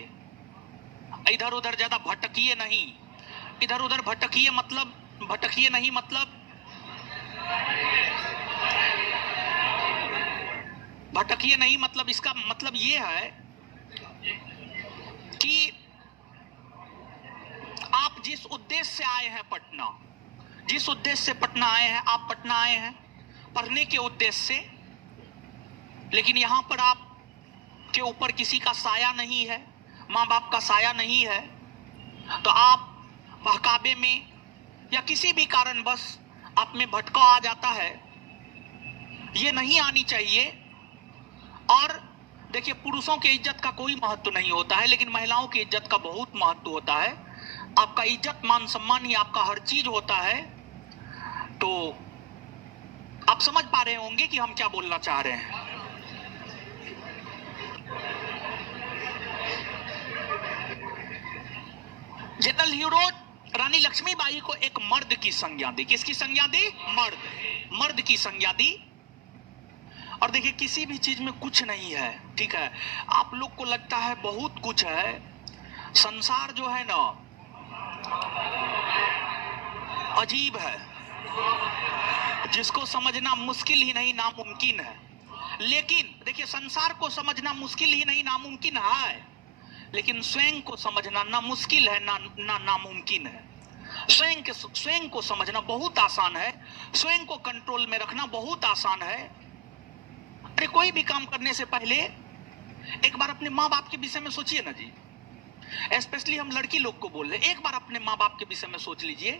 इधर उधर ज्यादा भटकिए नहीं। इधर उधर भटकिए नहीं मतलब भटकिए नहीं मतलब इसका मतलब ये है कि आप जिस उद्देश्य से आए हैं पटना, जिस उद्देश्य से पटना आए हैं, आप पटना आए हैं पढ़ने के उद्देश्य से, लेकिन यहां पर आप के ऊपर किसी का साया नहीं है, माँ बाप का साया नहीं है, तो आप बहकावे में या किसी भी कारणवश आप में भटकाव आ जाता है, ये नहीं आनी चाहिए। और देखिए, पुरुषों की इज्जत का कोई महत्व नहीं होता है, लेकिन महिलाओं की इज्जत का बहुत महत्व होता है। आपका इज्जत मान सम्मान ही आपका हर चीज होता है। तो आप समझ पा रहे होंगे कि हम क्या बोलना चाह रहे हैं। जनरल हीरो रानी लक्ष्मीबाई को एक मर्द की संज्ञा दी। किसकी संज्ञा दी? मर्द की संज्ञा दी। और देखिए, किसी भी चीज में कुछ नहीं है, ठीक है। आप लोग को लगता है बहुत कुछ है। संसार जो है ना, अजीब है, जिसको समझना मुश्किल ही नहीं नामुमकिन है। लेकिन देखिए, संसार को समझना मुश्किल ही नहीं नामुमकिन है, लेकिन स्वयं को समझना ना मुश्किल है ना नामुमकिन है। स्वयं को समझना बहुत आसान है, स्वयं को कंट्रोल में रखना बहुत आसान है। अरे कोई भी काम करने से पहले एक बार अपने माँ बाप के विषय में सोचिए ना जी। स्पेशली हम लड़की लोग को बोल रहे, एक बार अपने माँ बाप के विषय में सोच लीजिए।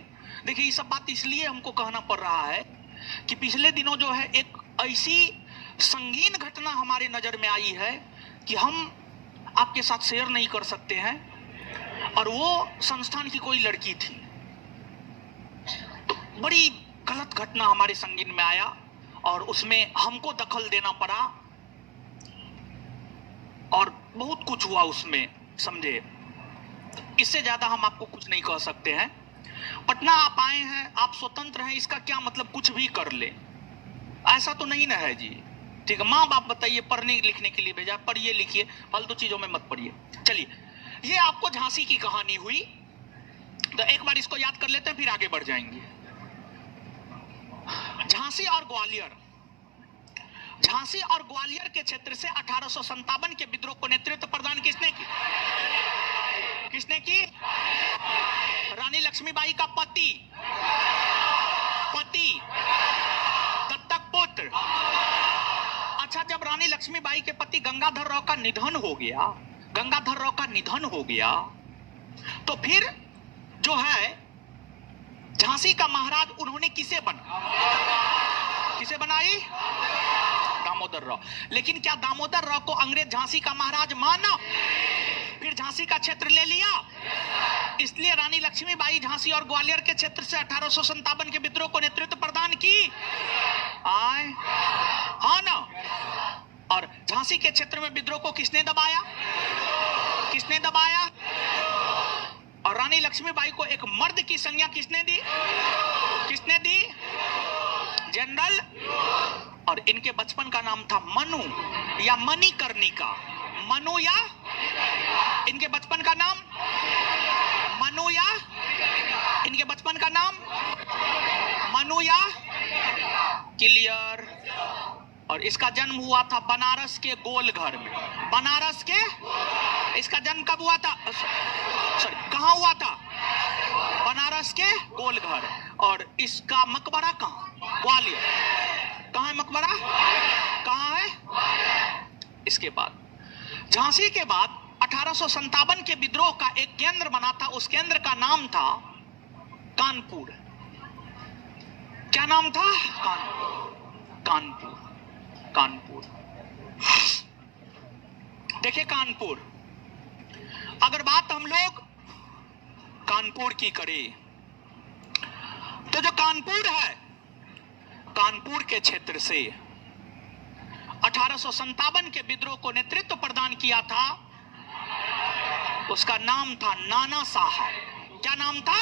देखिए, ये सब बात इसलिए हमको कहना पड़ रहा है कि पिछले दिनों जो है एक ऐसी संगीन घटना हमारे नजर में आई है कि हम आपके साथ शेयर नहीं कर सकते हैं। और वो संस्थान की कोई लड़की थी। तो बड़ी गलत घटना हमारे संगीन में आया और उसमें हमको दखल देना पड़ा और बहुत कुछ हुआ उसमें, समझे। इससे ज्यादा हम आपको कुछ नहीं कह सकते हैं। पटना आप आए हैं, आप स्वतंत्र हैं, इसका क्या मतलब कुछ भी कर ले, ऐसा तो नहीं ना है जी। ठीक है, माँ बाप बताइए, पढ़ने लिखने के लिए भेजा, पढ़िए लिखिए, फालतू चीजों में मत पढ़िए। चलिए, ये आपको झांसी की कहानी हुई, तो एक बार इसको याद कर लेते हैं, फिर आगे बढ़ जाएंगे। झांसी और ग्वालियर, झांसी और ग्वालियर के क्षेत्र से 1857 के विद्रोह को नेतृत्व प्रदान किसने की? रानी लक्ष्मीबाई का पति, दत्तक पुत्र। अच्छा, जब रानी लक्ष्मीबाई के पति गंगाधर राव का निधन हो गया, तो फिर जो है झांसी का महाराज उन्होंने किसे बनाई? दामोदर राव। लेकिन क्या दामोदर राव को अंग्रेज झांसी का महाराज माना? फिर झांसी का क्षेत्र ले लिया। इसलिए रानी लक्ष्मीबाई झांसी और ग्वालियर के क्षेत्र से 1857 के विद्रोह को नेतृत्व प्रदान की। आए हाँ ना। और झांसी के क्षेत्र में विद्रोह को किसने दबाया? और रानी लक्ष्मीबाई को एक मर्द की संज्ञा किसने दी? जनरल। और इनके बचपन का नाम था मनु या मणिकर्णिका। इनके बचपन का नाम क्लियर। और इसका जन्म हुआ था बनारस के गोलघर में। इसका जन्म कब हुआ था? कहाँ हुआ था? बनारस के गोलघर। और इसका मकबरा कहाँ? ग्वालियर। कहाँ है मकबरा? कहाँ है? इसके बाद झांसी के बाद 1857 के विद्रोह का एक केंद्र बना था, उस केंद्र का नाम था कानपुर। क्या नाम था? कानपुर। देखिए, कानपुर, अगर बात हम लोग कानपुर की करें, तो जो कानपुर है, कानपुर के क्षेत्र से 1857 के विद्रोह को नेतृत्व प्रदान किया था, उसका नाम था नाना साहब। क्या नाम था?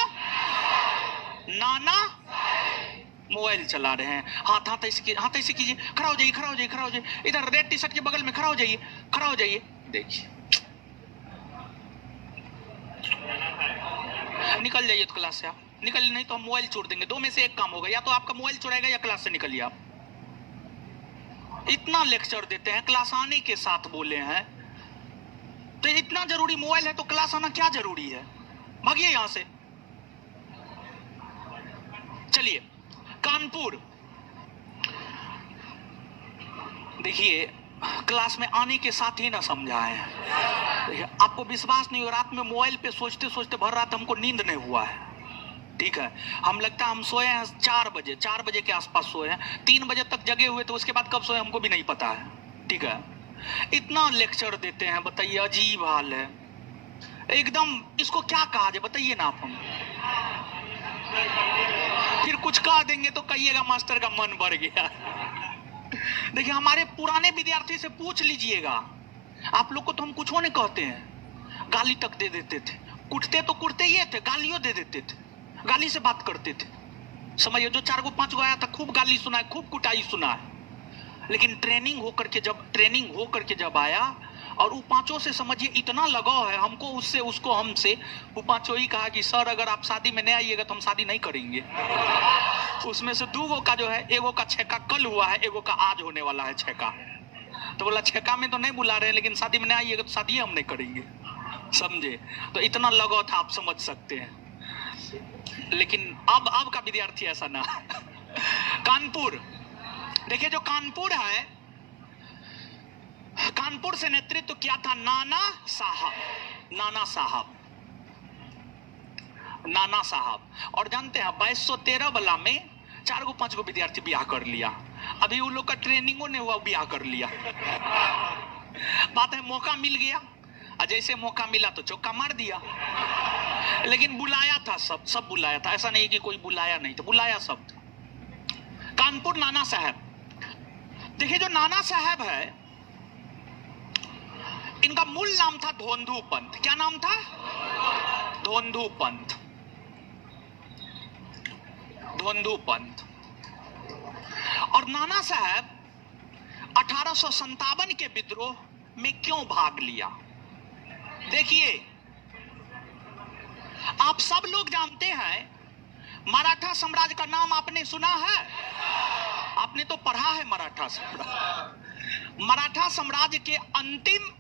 नाना। मोबाइल चला रहे हैं, हाथ ऐसे कीजिए, खड़ा हो जाइए। इधर रेड टी शर्ट के बगल में खड़ा हो जाइए। देखिए, निकल जाइए तो क्लास से आप निकल, नहीं तो हम मोबाइल छोड़ देंगे। दो में से एक काम होगा, या तो आपका मोबाइल चुराएगा या क्लास से निकलिए आप। इतना लेक्चर देते हैं, क्लास आने के साथ बोले हैं, तो इतना जरूरी मोबाइल है तो क्लास आना क्या जरूरी है? भागिए यहां से। चलिए, कानपुर देखिए, क्लास में आने के साथ ही ना समझाए। आपको विश्वास नहीं हो, रात में मोबाइल पे सोचते सोचते भर रात हमको नींद नहीं हुआ है। ठीक है, हम लगता है हम सोए हैं 4 बजे के आसपास सोए हैं, 3 बजे तक जगे हुए थे, उसके बाद कब सोए हमको भी नहीं पता है। ठीक है, इतना लेक्चर देते हैं, बताइए, अजीब हाल है एकदम। इसको क्या कहा जाए बताइए ना आप। हम फिर कुछ कह देंगे तो कहिएगा मास्टर का मन बढ़ गया। देखिए, हमारे पुराने विद्यार्थी से पूछ लीजिएगा, आप लोग को तो हम कुछ नहीं कहते हैं, गाली तक दे देते थे, कुटते तो कुटते ही थे, गालियों दे देते थे, गाली से बात करते थे। समझिए, जो 4 गो 5 गो आया था, खूब गाली सुना है, खूब कुटाई सुना है, लेकिन ट्रेनिंग होकर के जब आया और वो 5 से समझिए इतना लगाव है हमको उससे, उसको हमसे। वो 5 ही कहा कि सर अगर आप शादी में नहीं आइएगा तो हम शादी नहीं करेंगे। उसमें से 2 गो का जो है, एगो का छेका कल हुआ है, एगो का आज होने वाला है छेका। तो बोला छेका में तो नहीं बुला रहे हैं, लेकिन शादी में नहीं आइएगा तो शादी हम नहीं करेंगे। समझे, तो इतना लगाव था, आप समझ सकते हैं। लेकिन अब का विद्यार्थी ऐसा ना। कानपुर, देखिए जो कानपुर है, कानपुर से नेतृत्व किया था नाना साहब। और जानते हैं 2213 वाला में 4 गो 5 गो विद्यार्थी ब्याह कर लिया। अभी उन लोग का ट्रेनिंगों ने हुआ, ब्याह कर लिया। बात है, मौका मिल गया, जैसे मौका मिला तो चौका मार दिया। लेकिन बुलाया था, सब बुलाया था, ऐसा नहीं कि कोई बुलाया नहीं था, बुलाया सब था। कानपुर नाना साहब, देखिए जो नाना साहब है, इनका मूल नाम था धोंधू पंत। क्या नाम था? धोंधू पंत। और नाना साहब 1857 के विद्रोह में क्यों भाग लिया? देखिए, आप सब लोग जानते हैं, मराठा साम्राज्य का नाम आपने सुना है, आपने तो पढ़ा है मराठा साम्राज्य। मराठा साम्राज्य के अंतिम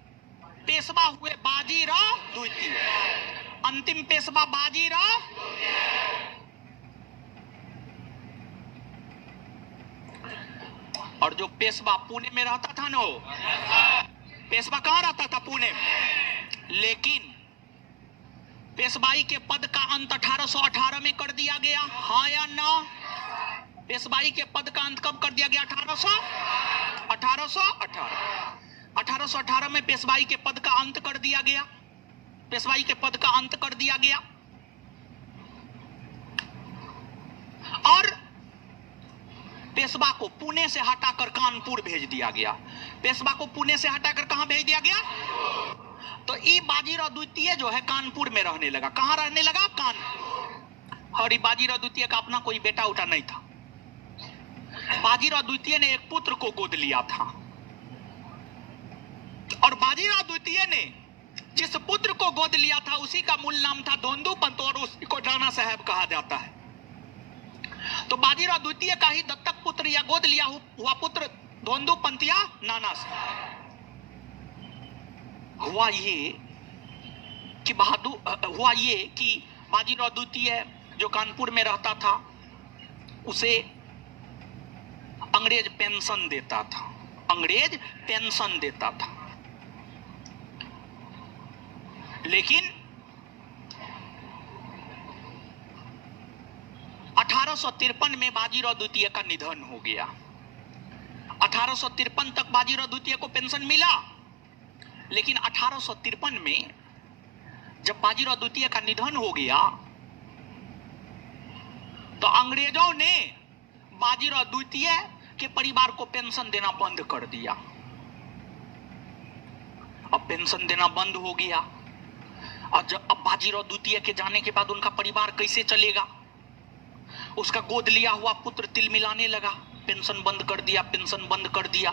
पेशवा हुए बाजीराव द्वितीय। अंतिम पेशवा बाजीराव, और जो पेशवा पुणे में रहता था ना, पेशवा कहां रहता था? पुणे में। लेकिन पेशवाई के पद का अंत 1818 में कर दिया गया, हाँ या ना? पेशवाई के पद का अंत कब कर दिया गया? 1818 में पेशवाई के पद का अंत कर दिया गया। पेशवाई के पद का अंत कर दिया गया और पेशवा को पुणे से हटाकर कानपुर भेज दिया गया। पेशवा को पुणे से हटाकर कहां भेज दिया गया? तो ये बाजीराव द्वितीय जो है कानपुर में रहने लगा। कहां रहने लगा? कानपुर। और ये बाजीराव द्वितीय का अपना कोई बेटा उठा नहीं था। बाजीराव द्वितीय ने एक पुत्र को गोद लिया था, और बाजीराव द्वितीय ने जिस पुत्र को गोद लिया था उसी का मूल नाम था धोंधू पंत, और उसी को नाना साहब कहा जाता है। तो बाजीराव द्वितीय का ही दत्तक पुत्र या गोद लिया हुआ पुत्र धोंधू पंत या नाना साहब। हुआ ये कि बाजीराव द्वितीय जो कानपुर में रहता था, उसे अंग्रेज पेंशन देता था। लेकिन 1853 में बाजीराव द्वितीय का निधन हो गया। 1853 तक बाजीराव द्वितीय को पेंशन मिला, लेकिन 1853 में जब बाजीराव द्वितीय का निधन हो गया तो अंग्रेजों ने बाजीराव द्वितीय के परिवार को पेंशन देना बंद कर दिया। अब पेंशन देना बंद हो गया, और अब बाजीराव द्वितीय के जाने के बाद उनका परिवार कैसे चलेगा? उसका गोद लिया हुआ पुत्र तिलमिलाने लगा, पेंशन बंद कर दिया, पेंशन बंद कर दिया,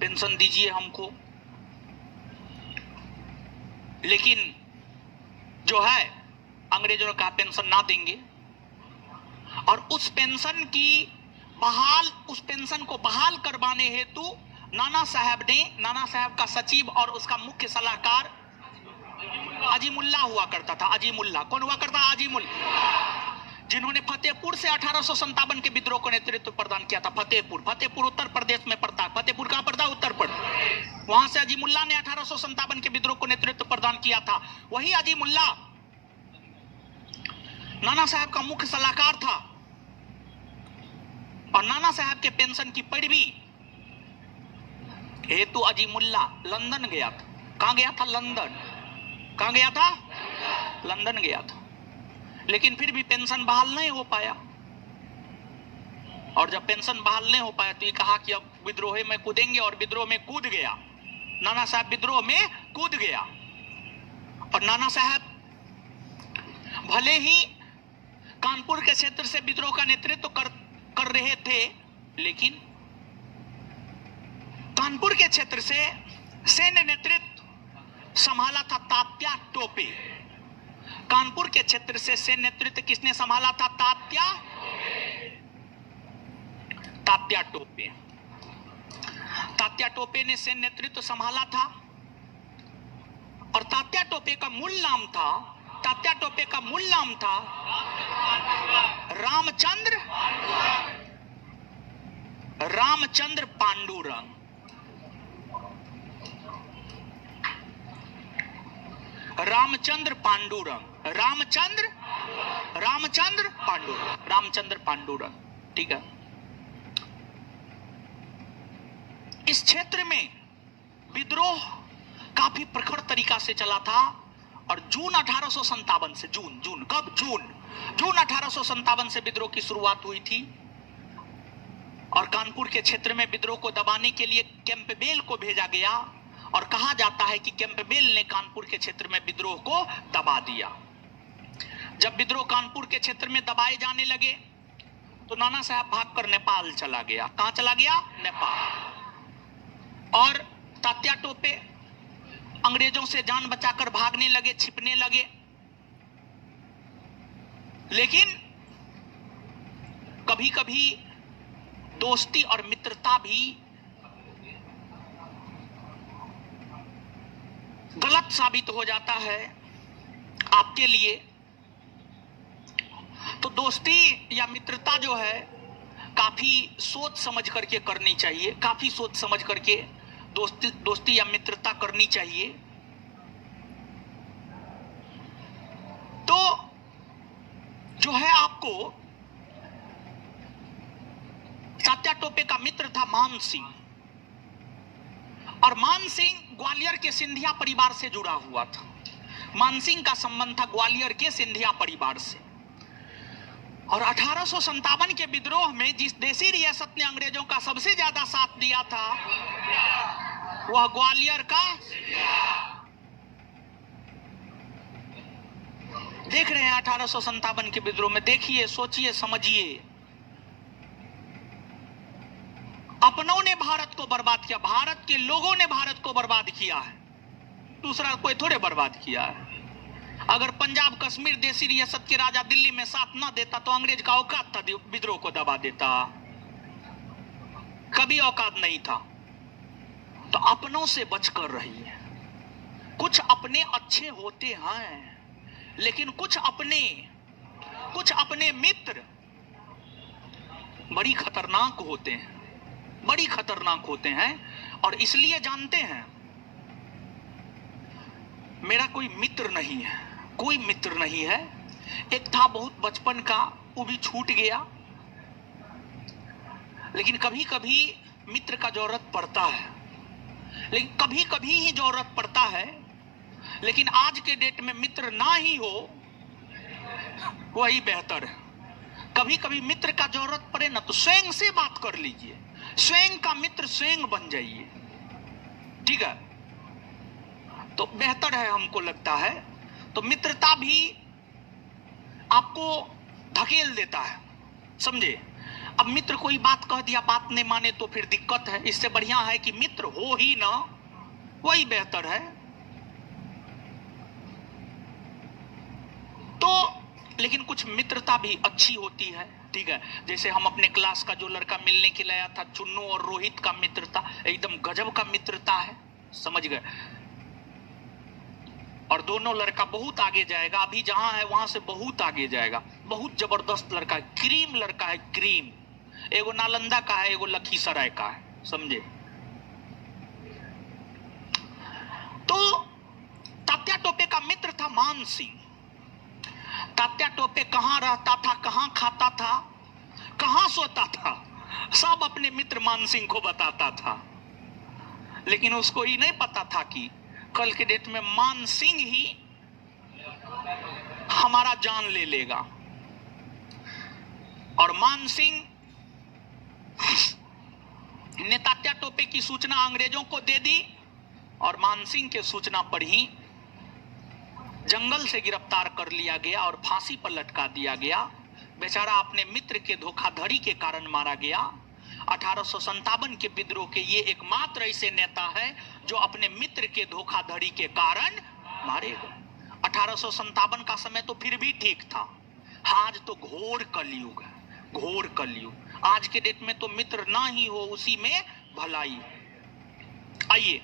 पेंशन दीजिए हमको। लेकिन जो है अंग्रेजों ने कहा पेंशन ना देंगे, और उस पेंशन को बहाल करवाने हेतु नाना साहब का सचिव और उसका मुख्य सलाहकार अजीमुल्ला हुआ करता था। अजीमुल्ला कौन हुआ करता? अजीमुल्ला। जिन्होंने फतेहपुर से 1857 के विद्रोह को नेतृत्व प्रदान किया था। फतेहपुर उत्तर प्रदेश में पड़ता है। फतेहपुर कहां पड़ता है? उत्तर प्रदेश। वहां से अजीमुल्ला ने 1857 के विद्रोह को नेतृत्व प्रदान किया था। वही अजीमुल्ला नाना साहब का मुख्य सलाहकार था और नाना साहब के पेंशन की पैरवी हेतु अजीमुल्ला लंदन गया था। कहां गया था? लंदन। कहां गया था? लंदन गया था। लेकिन फिर भी पेंशन बहाल नहीं हो पाया, और जब पेंशन बहाल नहीं हो पाया तो ये कहा कि अब विद्रोह में कूदेंगे, और विद्रोह में कूद गया। नाना साहब विद्रोह में कूद गया, और नाना साहब भले ही कानपुर के क्षेत्र से विद्रोह का नेतृत्व कर रहे थे, लेकिन कानपुर के क्षेत्र से सैन्य नेतृत्व संभाला था तात्या टोपे। कानपुर के क्षेत्र से सैन्य नेतृत्व किसने संभाला था? तात्या टोपे। तात्या टोपे ने सैन्य नेतृत्व संभाला था, और तात्या टोपे का मूल नाम था रामचंद्र पांडुरंग। रामचंद्र पांडुरंग। ठीक है। इस क्षेत्र में विद्रोह काफी प्रखर तरीका से चला था, और जून 1857 से जून 1857 से विद्रोह की शुरुआत हुई थी, और कानपुर के क्षेत्र में विद्रोह को दबाने के लिए कैंपबेल को भेजा गया, और कहा जाता है कि कैंपबेल ने कानपुर के क्षेत्र में विद्रोह को दबा दिया। जब विद्रोह कानपुर के क्षेत्र में दबाए जाने लगे तो नाना साहब भागकर नेपाल चला गया। कहां चला गया? नेपाल। और तात्या टोपे अंग्रेजों से जान बचाकर भागने लगे, छिपने लगे। लेकिन कभी कभी दोस्ती और मित्रता भी गलत साबित हो जाता है आपके लिए। तो दोस्ती या मित्रता जो है काफी सोच समझ करके करनी चाहिए, काफी सोच समझ करके दोस्ती या मित्रता करनी चाहिए। तो जो है आपको तात्या टोपे का मित्र था मान सिंह, और मान सिंह ग्वालियर के सिंधिया परिवार से जुड़ा हुआ था। मान सिंह का संबंध था ग्वालियर के सिंधिया परिवार से, और 1857 के विद्रोह में जिस देशी रियासत ने अंग्रेजों का सबसे ज्यादा साथ दिया था वह ग्वालियर का। देख रहे हैं 1857 के विद्रोह में, देखिए, सोचिए, समझिए। अपनों ने भारत को बर्बाद किया, भारत के लोगों ने भारत को बर्बाद किया है, दूसरा कोई थोड़े बर्बाद किया है। अगर पंजाब कश्मीर देशी रियासत के राजा दिल्ली में साथ ना देता तो अंग्रेज का औकात था विद्रोह को दबा देता? कभी औकात नहीं था। तो अपनों से बचकर रहिए। कुछ अपने अच्छे होते हैं, लेकिन कुछ अपने मित्र बड़ी खतरनाक होते हैं, और इसलिए जानते हैं, मेरा कोई मित्र नहीं है। एक था बहुत बचपन का, वो भी छूट गया। लेकिन कभी कभी मित्र का जरूरत पड़ता है, लेकिन कभी कभी ही जरूरत पड़ता है। लेकिन आज के डेट में मित्र ना ही हो वही बेहतर है। कभी कभी मित्र का जरूरत पड़े ना तो स्वयं से बात कर लीजिए, स्वयं का मित्र स्वयं बन जाइए। ठीक है, तो बेहतर है, हमको लगता है। तो मित्रता भी आपको धकेल देता है, समझे। अब मित्र कोई बात कह दिया, बात नहीं माने तो फिर दिक्कत है। इससे बढ़िया है कि मित्र हो ही ना, वही बेहतर है। तो लेकिन कुछ मित्रता भी अच्छी होती है। ठीक है, जैसे हम अपने क्लास का जो लड़का मिलने के लिए आया था, चुन्नू और रोहित का मित्रता एकदम गजब का मित्रता है, समझ गए। और दोनों लड़का बहुत आगे जाएगा, अभी जहां है वहां से बहुत आगे जाएगा, बहुत जबरदस्त लड़का है, क्रीम लड़का है, क्रीम। एगो नालंदा का है, एगो लखीसराय का है, समझे। तो तात्या टोपे का मित्र था मान सिंह। तात्या टोपे कहां रहता था, कहां खाता था, कहां सोता था, सब अपने मित्र मान सिंह को बताता था। लेकिन उसको ये नहीं पता था कि कल के डेट में मान सिंह ही हमारा जान ले लेगा। और मान सिंह ने तात्या टोपे की सूचना अंग्रेजों को दे दी और मान सिंह के सूचना पर ही जंगल से गिरफ्तार कर लिया गया और फांसी पर लटका दिया गया। बेचारा अपने मित्र के धोखाधड़ी के कारण मारा गया। 1857 के विद्रोह के ये एकमात्र ऐसे नेता है जो अपने मित्र के धोखाधड़ी के कारण मारे गए। 1857 का समय तो फिर भी ठीक था, आज तो घोर कलयुग है, घोर कलयुग। आज के डेट में तो मित्र ना ही हो उसी में भलाई। आइए,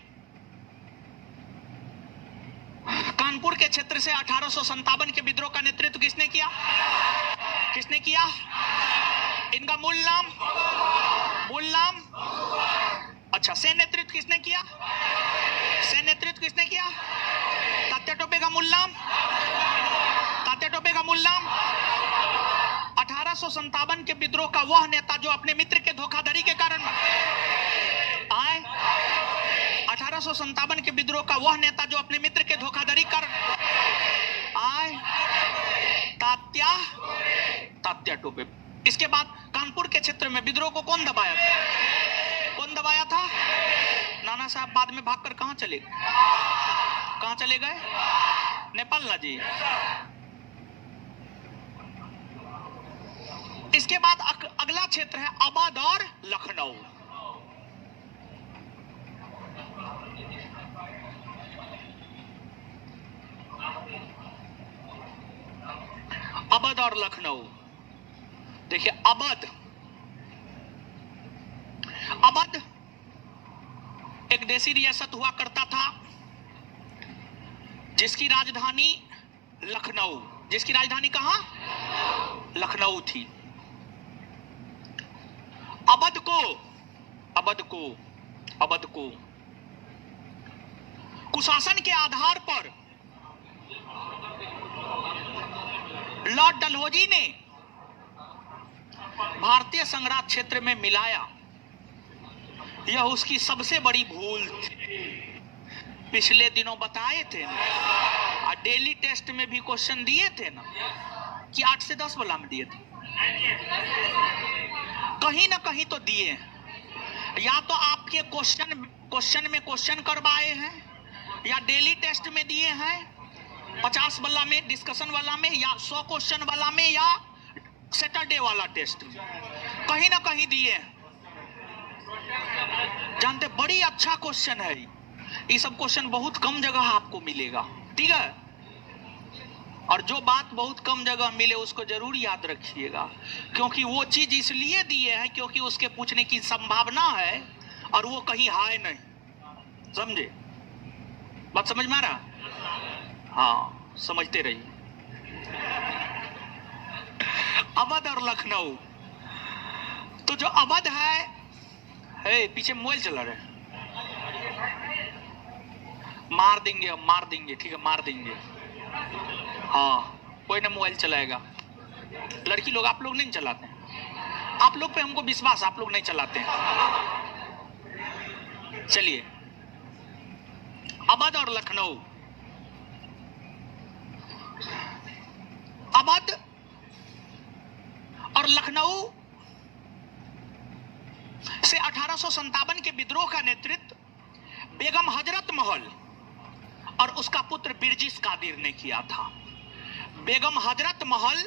कानपुर के क्षेत्र से 1857 के विद्रोह का नेतृत्व किसने किया? किसने किया? इनका मूल नाम अच्छा, से नेतृत्व किसने किया? से नेतृत्व किसने किया? तात्या टोपे का मूल नाम? तात्या टोपे का मूल नाम? 1857 के विद्रोह का वह नेता जो अपने मित्र के धोखाधड़ी के कारण आए। 1857 के विद्रोह का वह नेता जो अपने मित्र के धोखाधड़ी कर आए, तात्या टोपे। इसके बाद कानपुर के क्षेत्र में विद्रोह को कौन दबाया था? कौन दबाया था? नाना साहब बाद में भागकर कहां चले गए? नेपाल ना जी। इसके बाद अगला क्षेत्र है अवध और लखनऊ। अवध और लखनऊ। देखिए, अवध एक देशी रियासत हुआ करता था जिसकी राजधानी लखनऊ, जिसकी राजधानी कहां? लखनऊ थी। अवध को कुशासन के आधार पर लॉर्ड डलहौजी ने भारतीय संघराज्य क्षेत्र में मिलाया। यह उसकी सबसे बड़ी भूल थी। पिछले दिनों बताए थे ना, डेली टेस्ट में भी क्वेश्चन दिए थे ना कि 8 से 10 वाला में दिए थे, कहीं ना कहीं तो दिए हैं। या तो आपके क्वेश्चन में क्वेश्चन करवाए हैं, या डेली टेस्ट में दिए हैं, 50 वाला में, डिस्कशन वाला में, या 100 क्वेश्चन वाला में, या सैटरडे वाला टेस्ट में, कहीं ना कहीं दिए हैं। जानते, बड़ी अच्छा क्वेश्चन है ये सब क्वेश्चन बहुत कम जगह आपको मिलेगा, ठीक है। और जो बात बहुत कम जगह मिले उसको जरूर याद रखिएगा, क्योंकि वो चीज इसलिए दिए हैं क्योंकि उसके पूछने की संभावना है और वो कहीं है नहीं। समझे? बात समझ में आ रहा? हाँ, समझते रहिए। अवध और लखनऊ। तो जो अवध है, पीछे मोबाइल चला रहे, मार देंगे, ठीक है, मार देंगे। हाँ, कोई ना मोबाइल चलाएगा। लड़की लोग, आप लोग नहीं चलाते हैं, आप लोग पे हमको विश्वास, आप लोग नहीं चलाते हैं। चलिए, अवध और लखनऊ। अवध और लखनऊ से 1857 के विद्रोह का नेतृत्व बेगम हजरत महल और उसका पुत्र बिरजिस कादिर ने किया था। बेगम हजरत महल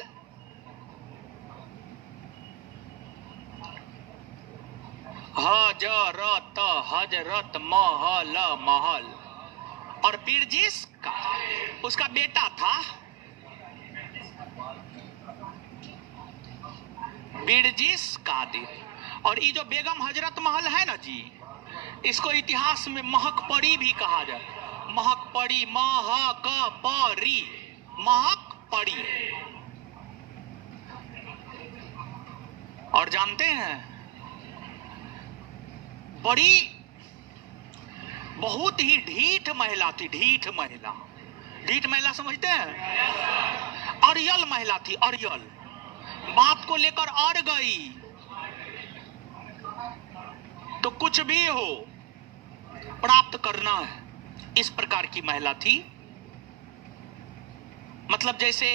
हजरत महल और बिरजिस का उसका बेटा था बिरजिस कादिर। और ये जो बेगम हजरत महल है ना जी, इसको इतिहास में महकपरी भी कहा जाता है। महकपरी, महकपरी। और जानते हैं, बहुत ही ढीठ महिला थी। ढीठ महिला समझते हैं? अरियल महिला थी, अरियल। बात को लेकर अड़ गई तो कुछ भी हो प्राप्त करना है, इस प्रकार की महिला थी। मतलब जैसे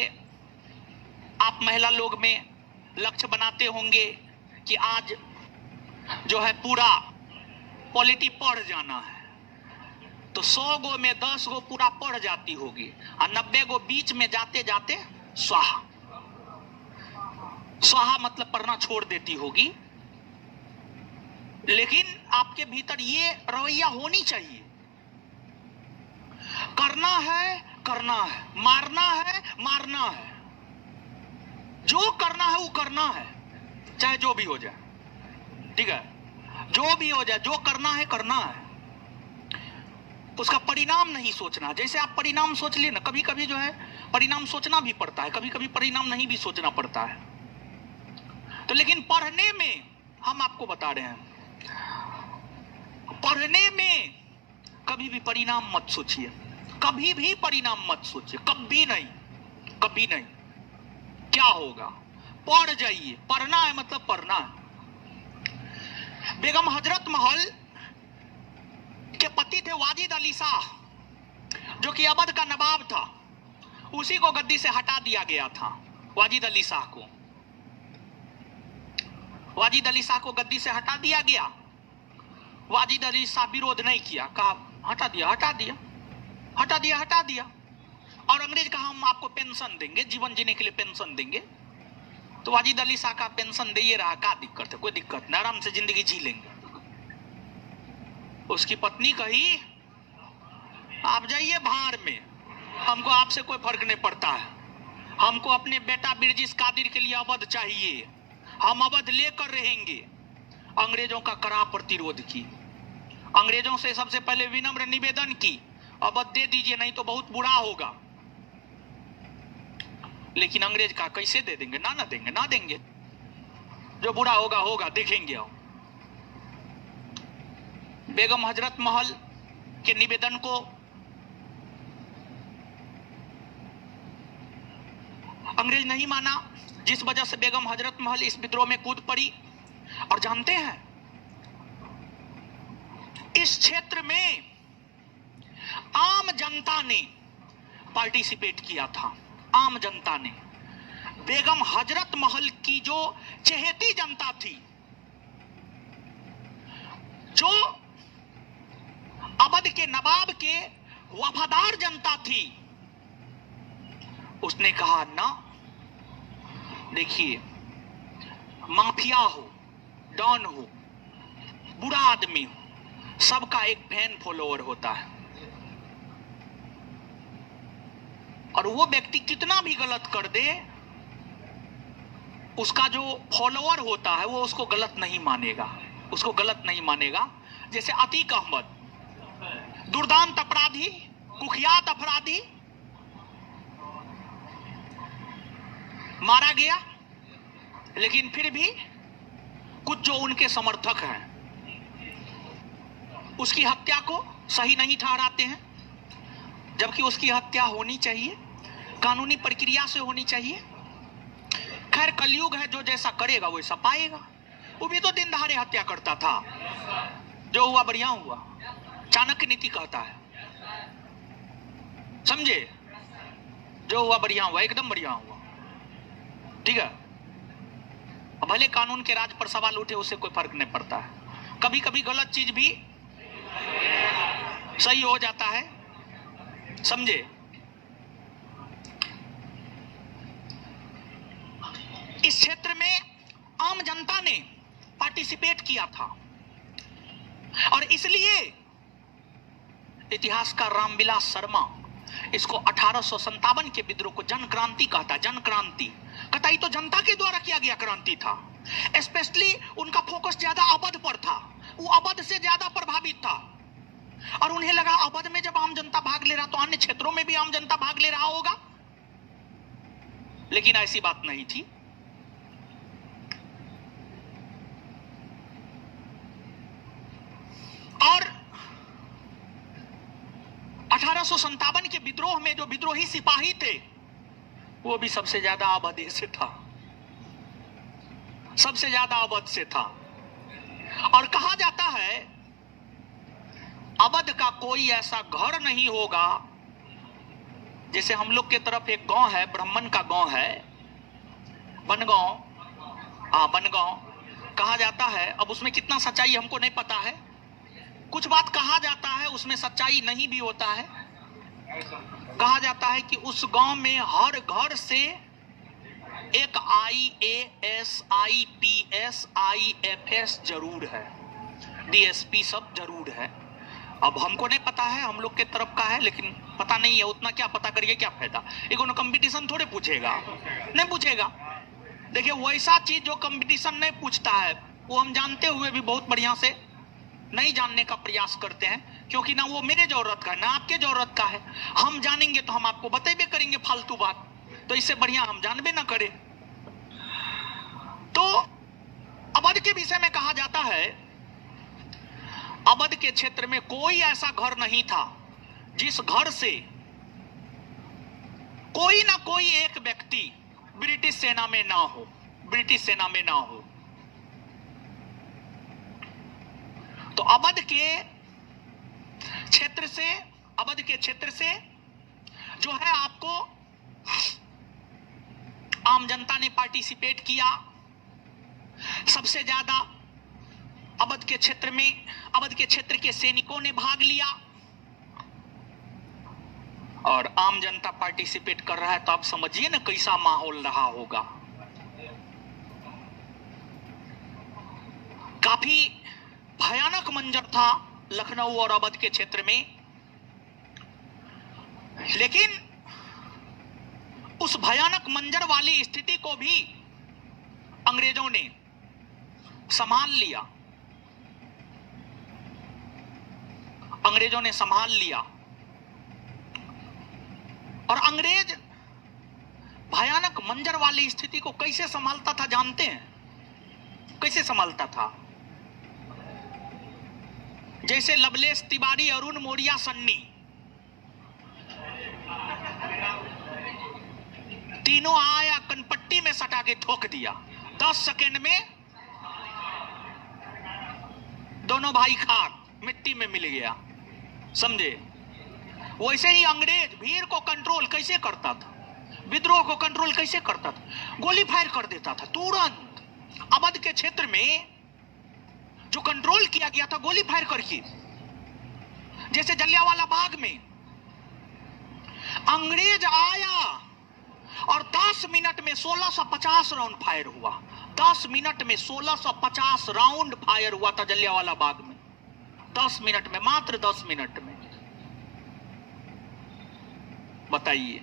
आप महिला लोग में लक्ष्य बनाते होंगे कि आज जो है पूरा पॉलिटी पढ़ जाना है, तो 100 गो में 10 गो पूरा पढ़ जाती होगी और 90 गो बीच में जाते जाते स्वाहा। स्वाहा मतलब पढ़ना छोड़ देती होगी। लेकिन आपके भीतर ये रवैया होनी चाहिए, करना है करना है, मारना है मारना है, जो करना है वो करना है, चाहे जो भी हो जाए। ठीक है, जो भी हो जाए, जो करना है करना है, उसका परिणाम नहीं सोचना। जैसे आप परिणाम सोच लिए ना, कभी कभी जो है परिणाम सोचना भी पड़ता है, कभी कभी परिणाम नहीं भी सोचना पड़ता है। तो लेकिन पढ़ने में हम आपको बता रहे हैं, पढ़ने में कभी भी परिणाम मत सोचिए, कभी भी परिणाम मत सोचिए, कभी नहीं, कभी नहीं। क्या होगा, पढ़ जाइए। पढ़ना है मतलब पढ़ना है। बेगम हजरत महल के पति थे वाजिद अली शाह, जो कि अवध का नवाब था। उसी को गद्दी से हटा दिया गया था, वाजिद अली शाह को। वाजिद अली शाह को गद्दी से हटा दिया गया। वाजिद अली शाह विरोध नहीं किया, कहा हटा दिया हटा दिया हटा दिया हटा दिया। और अंग्रेज कहा हम आपको पेंशन देंगे, जीवन जीने के लिए पेंशन देंगे। तो वाजिद अली शाह का पेंशन दे ये रहा, क्या दिक्कत है? कोई दिक्कत नहीं, आराम से जिंदगी जी लेंगे। उसकी पत्नी कही आप जाइए भाड़ में, हमको आपसे कोई फर्क नहीं पड़ता है, हमको अपने बेटा बिरजिस कादिर के लिए अवध चाहिए, हम अवध लेकर रहेंगे। अंग्रेजों का कड़ा प्रतिरोध की, अंग्रेजों से सबसे पहले विनम्र निवेदन की, अवध दे दीजिए नहीं तो बहुत बुरा होगा। लेकिन अंग्रेज का कैसे दे देंगे, ना देंगे ना देंगे, जो बुरा होगा होगा, देखेंगे। आओ बेगम हजरत महल के निवेदन को अंग्रेज नहीं माना, जिस वजह से बेगम हजरत महल इस विद्रोह में कूद पड़ी। और जानते हैं, इस क्षेत्र में आम जनता ने पार्टिसिपेट किया था। आम जनता ने, बेगम हजरत महल की जो चहेती जनता थी, जो अवध के नवाब के वफादार जनता थी, उसने कहा ना, देखिए माफिया हो, डॉन हो, बुरा आदमी हो, सबका एक फैन फॉलोअर होता है। और वो व्यक्ति कितना भी गलत कर दे, उसका जो फॉलोअर होता है वो उसको गलत नहीं मानेगा, उसको गलत नहीं मानेगा। जैसे अतीक अहमद, दुर्दांत अपराधी, कुख्यात अपराधी, मारा गया, लेकिन फिर भी कुछ जो उनके समर्थक हैं उसकी हत्या को सही नहीं ठहराते हैं, जबकि उसकी हत्या होनी चाहिए, कानूनी प्रक्रिया से होनी चाहिए। खैर कलयुग है, जो जैसा करेगा वैसा पाएगा। वो भी तो दिन दहाड़े हत्या करता था, जो हुआ बढ़िया हुआ, चाणक्य नीति कहता है, समझे? जो हुआ बढ़िया हुआ, एकदम बढ़िया हुआ, ठीक है। भले कानून के राज पर सवाल उठे, उससे कोई फर्क नहीं पड़ता है। कभी कभी गलत चीज भी सही हो जाता है, समझे? इस क्षेत्र में आम जनता ने पार्टिसिपेट किया था, और इसलिए इतिहासकार रामविलास शर्मा इसको 1857 के विद्रोह को जन क्रांति कहता। जन क्रांति कतई तो जनता के द्वारा किया गया क्रांति था। स्पेशली उनका फोकस ज्यादा अवध पर था, वो अवध से ज्यादा प्रभावित था। और उन्हें लगा अवध में जब आम जनता भाग ले रहा तो अन्य क्षेत्रों में भी आम जनता भाग ले रहा होगा, लेकिन ऐसी बात नहीं थी। 1857 के विद्रोह में जो विद्रोही सिपाही थे वो भी सबसे ज्यादा अवध से था, सबसे ज्यादा अवध से था। और कहा जाता है अवध का कोई ऐसा घर नहीं होगा, जैसे हम लोग के तरफ एक गांव है, ब्राह्मण का गांव है, बनगांव, बनगांव कहा जाता है। अब उसमें कितना सच्चाई हमको नहीं पता है, कुछ बात कहा जाता है उसमें सच्चाई नहीं भी होता है। कहा जाता है कि उस गांव में हर घर से एक IAS, IPS, IFS जरूर है, DSP सब जरूर है। अब हमको नहीं पता है, हम लोग के तरफ का है, लेकिन पता नहीं है उतना, क्या पता करिए क्या फायदा। एक कंपटीशन थोड़े पूछेगा, नहीं पूछेगा। देखिए वैसा चीज जो कंपटीशन नहीं पूछता है वो हम जानते हुए भी बहुत बढ़िया से नहीं जानने का प्रयास करते हैं, क्योंकि ना वो मेरे जरूरत का है ना आपके जरूरत का है। हम जानेंगे तो हम आपको बतेबे करेंगे फालतू बात, तो इससे बढ़िया हम जानबे ना करें। तो अवध के विषय में कहा जाता है अवध के क्षेत्र में कोई ऐसा घर नहीं था जिस घर से कोई ना कोई एक व्यक्ति ब्रिटिश सेना में ना हो, ब्रिटिश सेना में ना हो। तो अवध के क्षेत्र से, अवध के क्षेत्र से जो है आपको आम जनता ने पार्टिसिपेट किया सबसे ज्यादा। अवध के क्षेत्र में, अवध के क्षेत्र के सैनिकों ने भाग लिया और आम जनता पार्टिसिपेट कर रहा है, तो आप समझिए ना कैसा माहौल रहा होगा। काफी भयानक मंजर था लखनऊ और अवध के क्षेत्र में। लेकिन उस भयानक मंजर वाली स्थिति को भी अंग्रेजों ने संभाल लिया, अंग्रेजों ने संभाल लिया। और अंग्रेज भयानक मंजर वाली स्थिति को कैसे संभालता था जानते हैं? कैसे संभालता था? जैसे लवलेश तिवारी, अरुण मौर्य, सन्नी तीनों आया कनपट्टी में सटा के ठोक दिया, 10 सेकेंड में दोनों भाई खाक मिट्टी में मिल गया, समझे? वैसे ही अंग्रेज भीड़ को कंट्रोल कैसे करता था, विद्रोह को कंट्रोल कैसे करता था? गोली फायर कर देता था तुरंत। अवध के क्षेत्र में जो कंट्रोल किया गया था गोली फायर करके, जैसे जलियांवाला बाग में अंग्रेज आया और 10 मिनट में 1650 राउंड फायर हुआ। 10 मिनट में 1650 राउंड फायर हुआ था जलियांवाला बाग में, 10 मिनट में, मात्र 10 मिनट में। बताइए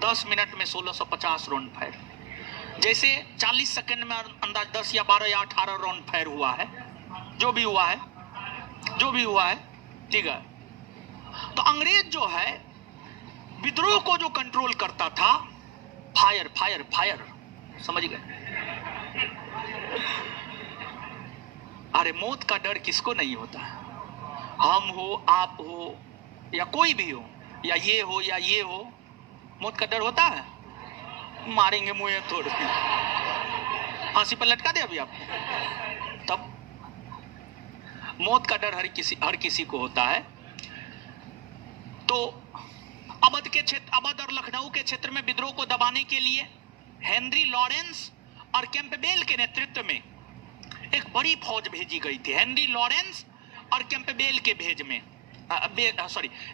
10 मिनट में 1650 राउंड फायर, जैसे 40 सेकंड में अंदाज 10 या 12 या 18 राउंड फायर हुआ है, जो भी हुआ है, जो भी हुआ है, ठीक है। तो अंग्रेज जो है विद्रोह को जो कंट्रोल करता था, फायर फायर फायर, समझ गए? अरे मौत का डर किसको नहीं होता? हम हो, आप हो, या कोई भी हो, या ये हो या ये हो, मौत का डर होता है? मारेंगे मुंह तोड़ के, फांसी पर लटका दे अभी आपको, तब मौत का डर हर किसी को होता है। तो अवध के क्षेत्र, अवध और लखनऊ के क्षेत्र में विद्रोह को दबाने के लिए हेनरी लॉरेंस और कैंपबेल के नेतृत्व में एक बड़ी फौज भेजी गई थी। हेनरी लॉरेंस और कैंपबेल के भेज में,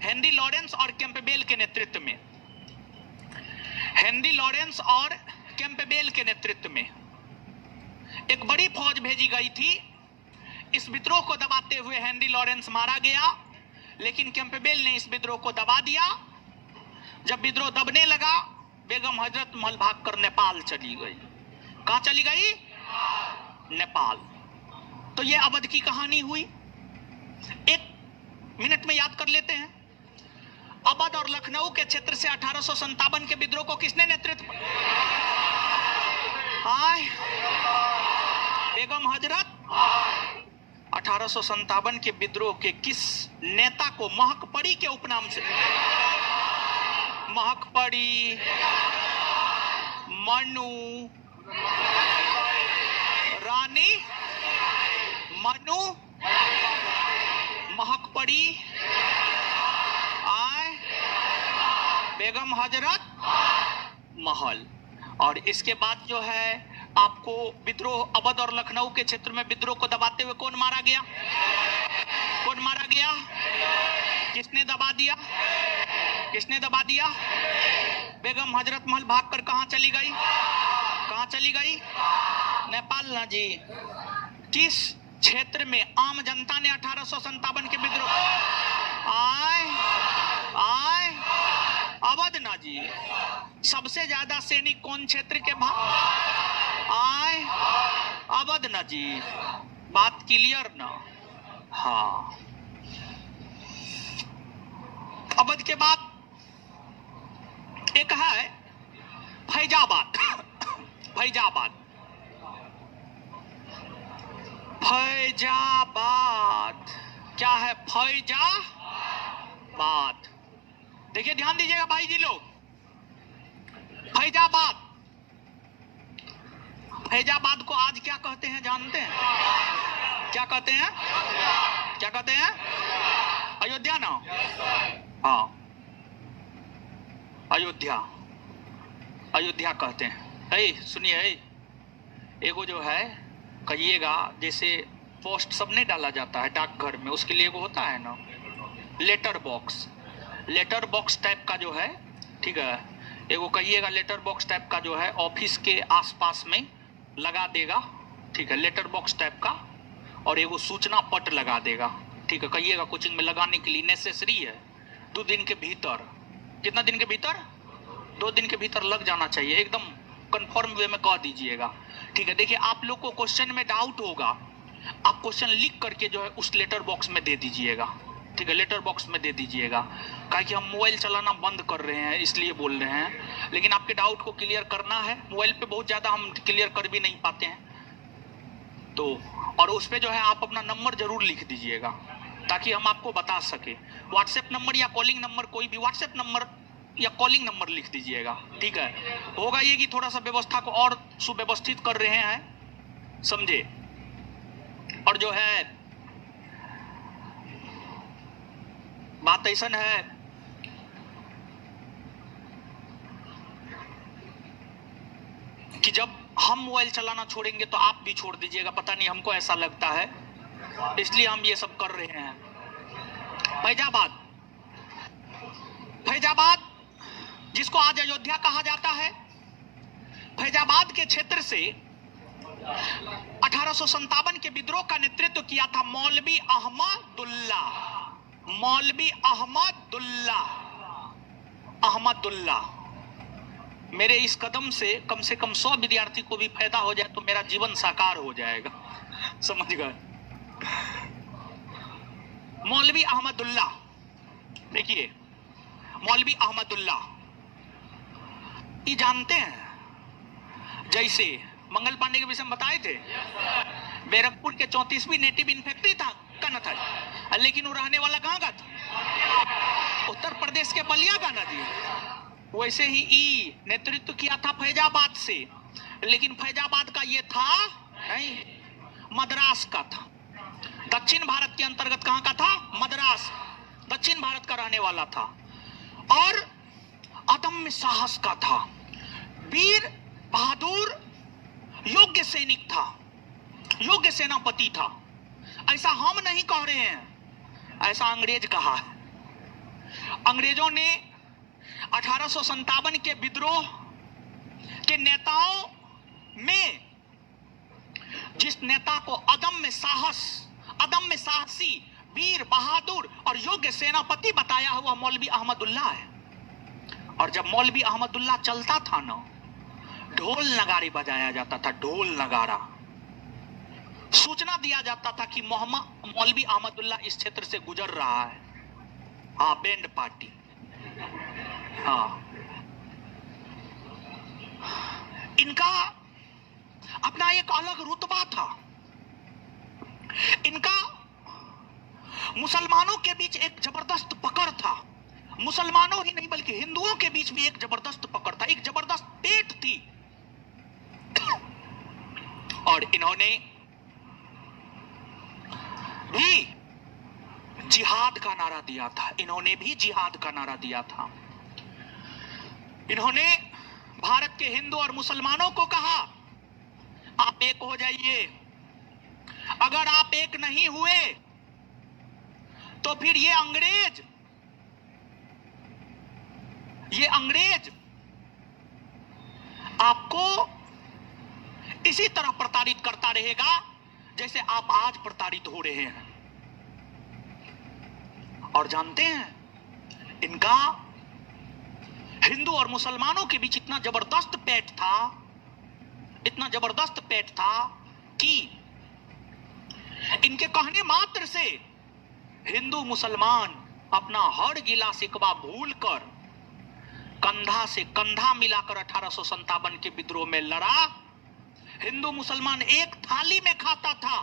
हेनरी लॉरेंस और कैंपबेल के नेतृत्व में, हेनरी लॉरेंस और कैंपबेल के नेतृत्व में एक बड़ी फौज भेजी गई थी। इस विद्रोह को दबाते हुए हेनरी लॉरेंस मारा गया, लेकिन कैंपबेल ने इस विद्रोह को दबा दिया। जब विद्रोह दबने लगा, बेगम हजरत महल भागकर नेपाल चली गई। कहां चली गई? नेपाल। तो यह अवध की कहानी हुई। 1 मिनट में याद कर लेते हैं। अवध और लखनऊ के क्षेत्र से 1857 के विद्रोह को किसने नेतृत्व? हाय बेगम हजरत 1857 के विद्रोह के किस नेता को महकपरी के उपनाम से, महकपरी, मनु, रानी मनु, महकपरी, आय, बेगम हजरत महल। और इसके बाद जो है आपको विद्रोह अवध और लखनऊ के क्षेत्र में विद्रोह को दबाते हुए कौन मारा गया, कौन मारा गया, किसने दबा दिया, किसने दबा दिया? बेगम हजरत महल भागकर कहां चली गई, कहां चली गई? नेपाल ना जी। किस क्षेत्र में आम जनता ने 1857 के विद्रोह, आय अवध ना जी। सबसे ज्यादा सैनिक कौन क्षेत्र के भाग, आय अवध ना जी। बात क्लियर ना? हाँ। अवध के बाद एक है फैजाबाद। फैजाबाद, फैजाबाद क्या है? फैजाबाद, देखिए ध्यान दीजिएगा भाई जी लोग। फैजाबाद, फैजाबाद को आज क्या कहते हैं जानते हैं? क्या कहते हैं? क्या कहते हैं? अयोध्या ना? हाँ, अयोध्या, अयोध्या कहते हैं। सुनिए, एगो जो है कहिएगा, जैसे पोस्ट सब नहीं डाला जाता है डाकघर में, उसके लिए एगो होता है ना letter box, letter box type का जो है, ठीक है, एगो कहिएगा लेटर बॉक्स टाइप का जो है ऑफिस के आसपास में लगा देगा, ठीक है, लेटर बॉक्स टाइप का, और एगो सूचना पट लगा देगा, ठीक है, कहिएगा कोचिंग में लगाने के लिए नेसेसरी है। 2 दिन के भीतर, कितना दिन के भीतर? 2 दिन के भीतर लग जाना चाहिए, एकदम कंफर्म वे में कह दीजिएगा, ठीक है। देखिए आप लोग को क्वेश्चन में डाउट होगा, आप क्वेश्चन लिख करके जो है उस लेटर बॉक्स में दे दीजिएगा, ठीक है, लेटर बॉक्स में दे दीजिएगा। काहे कि हम मोबाइल चलाना बंद कर रहे हैं इसलिए बोल रहे हैं, लेकिन आपके डाउट को क्लियर करना है। मोबाइल पे बहुत ज्यादा हम क्लियर कर भी नहीं पाते हैं, तो और उस पे जो है आप अपना नंबर जरूर लिख दीजिएगा ताकि हम आपको बता सके। व्हाट्सएप नंबर या कॉलिंग नंबर, कोई भी व्हाट्सएप नंबर या कॉलिंग नंबर लिख दीजिएगा, ठीक है। होगा ये कि थोड़ा सा व्यवस्था को और सुव्यवस्थित कर रहे हैं, समझे। और जो है बात ऐसा है कि जब हम मोबाइल चलाना छोड़ेंगे तो आप भी छोड़ दीजिएगा, पता नहीं हमको ऐसा लगता है, इसलिए हम ये सब कर रहे हैं। फैजाबाद, फैजाबाद जिसको आज अयोध्या कहा जाता है, फैजाबाद के क्षेत्र से 1857 के विद्रोह का नेतृत्व किया था मौलवी अहमदुल्ला, मौलवी अहमदुल्ला, अहमदुल्ला। मेरे इस कदम से कम 100 विद्यार्थी को भी फायदा हो जाए तो मेरा जीवन साकार हो जाएगा, समझ गए। मौलवी अहमदुल्ला, देखिए मौलवी अहमदुल्ला, ये जानते हैं, जैसे मंगल पांडे के विषय में बताए थे, बैरकपुर के 34वीं नेटिव इन्फेक्ट्री था का न था, लेकिन वो रहने वाला कहाँ का था? उत्तर प्रदेश के बलिया का ना जी। वैसे ही ई नेतृत्व किया था फैजाबाद से, लेकिन फैजाबाद का ये था नहीं, मद्रास का था। दक्षिण भारत के अंतर्गत कहां का था? मद्रास, दक्षिण भारत का रहने वाला था, और अदम्य साहस का था, वीर बहादुर, योग्य सैनिक था, योग्य सेनापति था। ऐसा हम नहीं कह रहे हैं, ऐसा अंग्रेज कहा है। अंग्रेजों ने 1857 के विद्रोह के नेताओं में जिस नेता को अदम्य साहस, अदम्य साहसी, वीर बहादुर और योग्य सेनापति बताया हुआ मौलवी अहमदुल्ला है। और जब मौलवी अहमदुल्ला चलता था ना, ढोल नगाड़े बजाया जाता था, ढोल नगाड़ा, सूचना दिया जाता था कि मौलवी अहमदुल्ला इस क्षेत्र से गुजर रहा है। हाँ, बैंड पार्टी, हाँ। इनका अपना एक अलग रुतबा था। इनका मुसलमानों के बीच एक जबरदस्त पकड़ था। मुसलमानों ही नहीं बल्कि हिंदुओं के बीच भी एक जबरदस्त पकड़ था, एक जबरदस्त पेट थी। और इन्होंने भी जिहाद का नारा दिया था। इन्होंने भी जिहाद का नारा दिया था। इन्होंने भारत के हिंदू और मुसलमानों को कहा, आप एक हो जाइए। अगर आप एक नहीं हुए तो फिर ये अंग्रेज आपको इसी तरह प्रताड़ित करता रहेगा जैसे आप आज प्रताड़ित हो रहे हैं। और जानते हैं, इनका हिंदू और मुसलमानों के बीच इतना जबरदस्त पैठ था, इतना जबरदस्त पैठ था कि इनके कहने मात्र से हिंदू मुसलमान अपना हर गिला शिकवा भूलकर कंधा से कंधा मिलाकर 1857 के विद्रोह में लड़ा। हिंदू मुसलमान एक थाली में खाता था।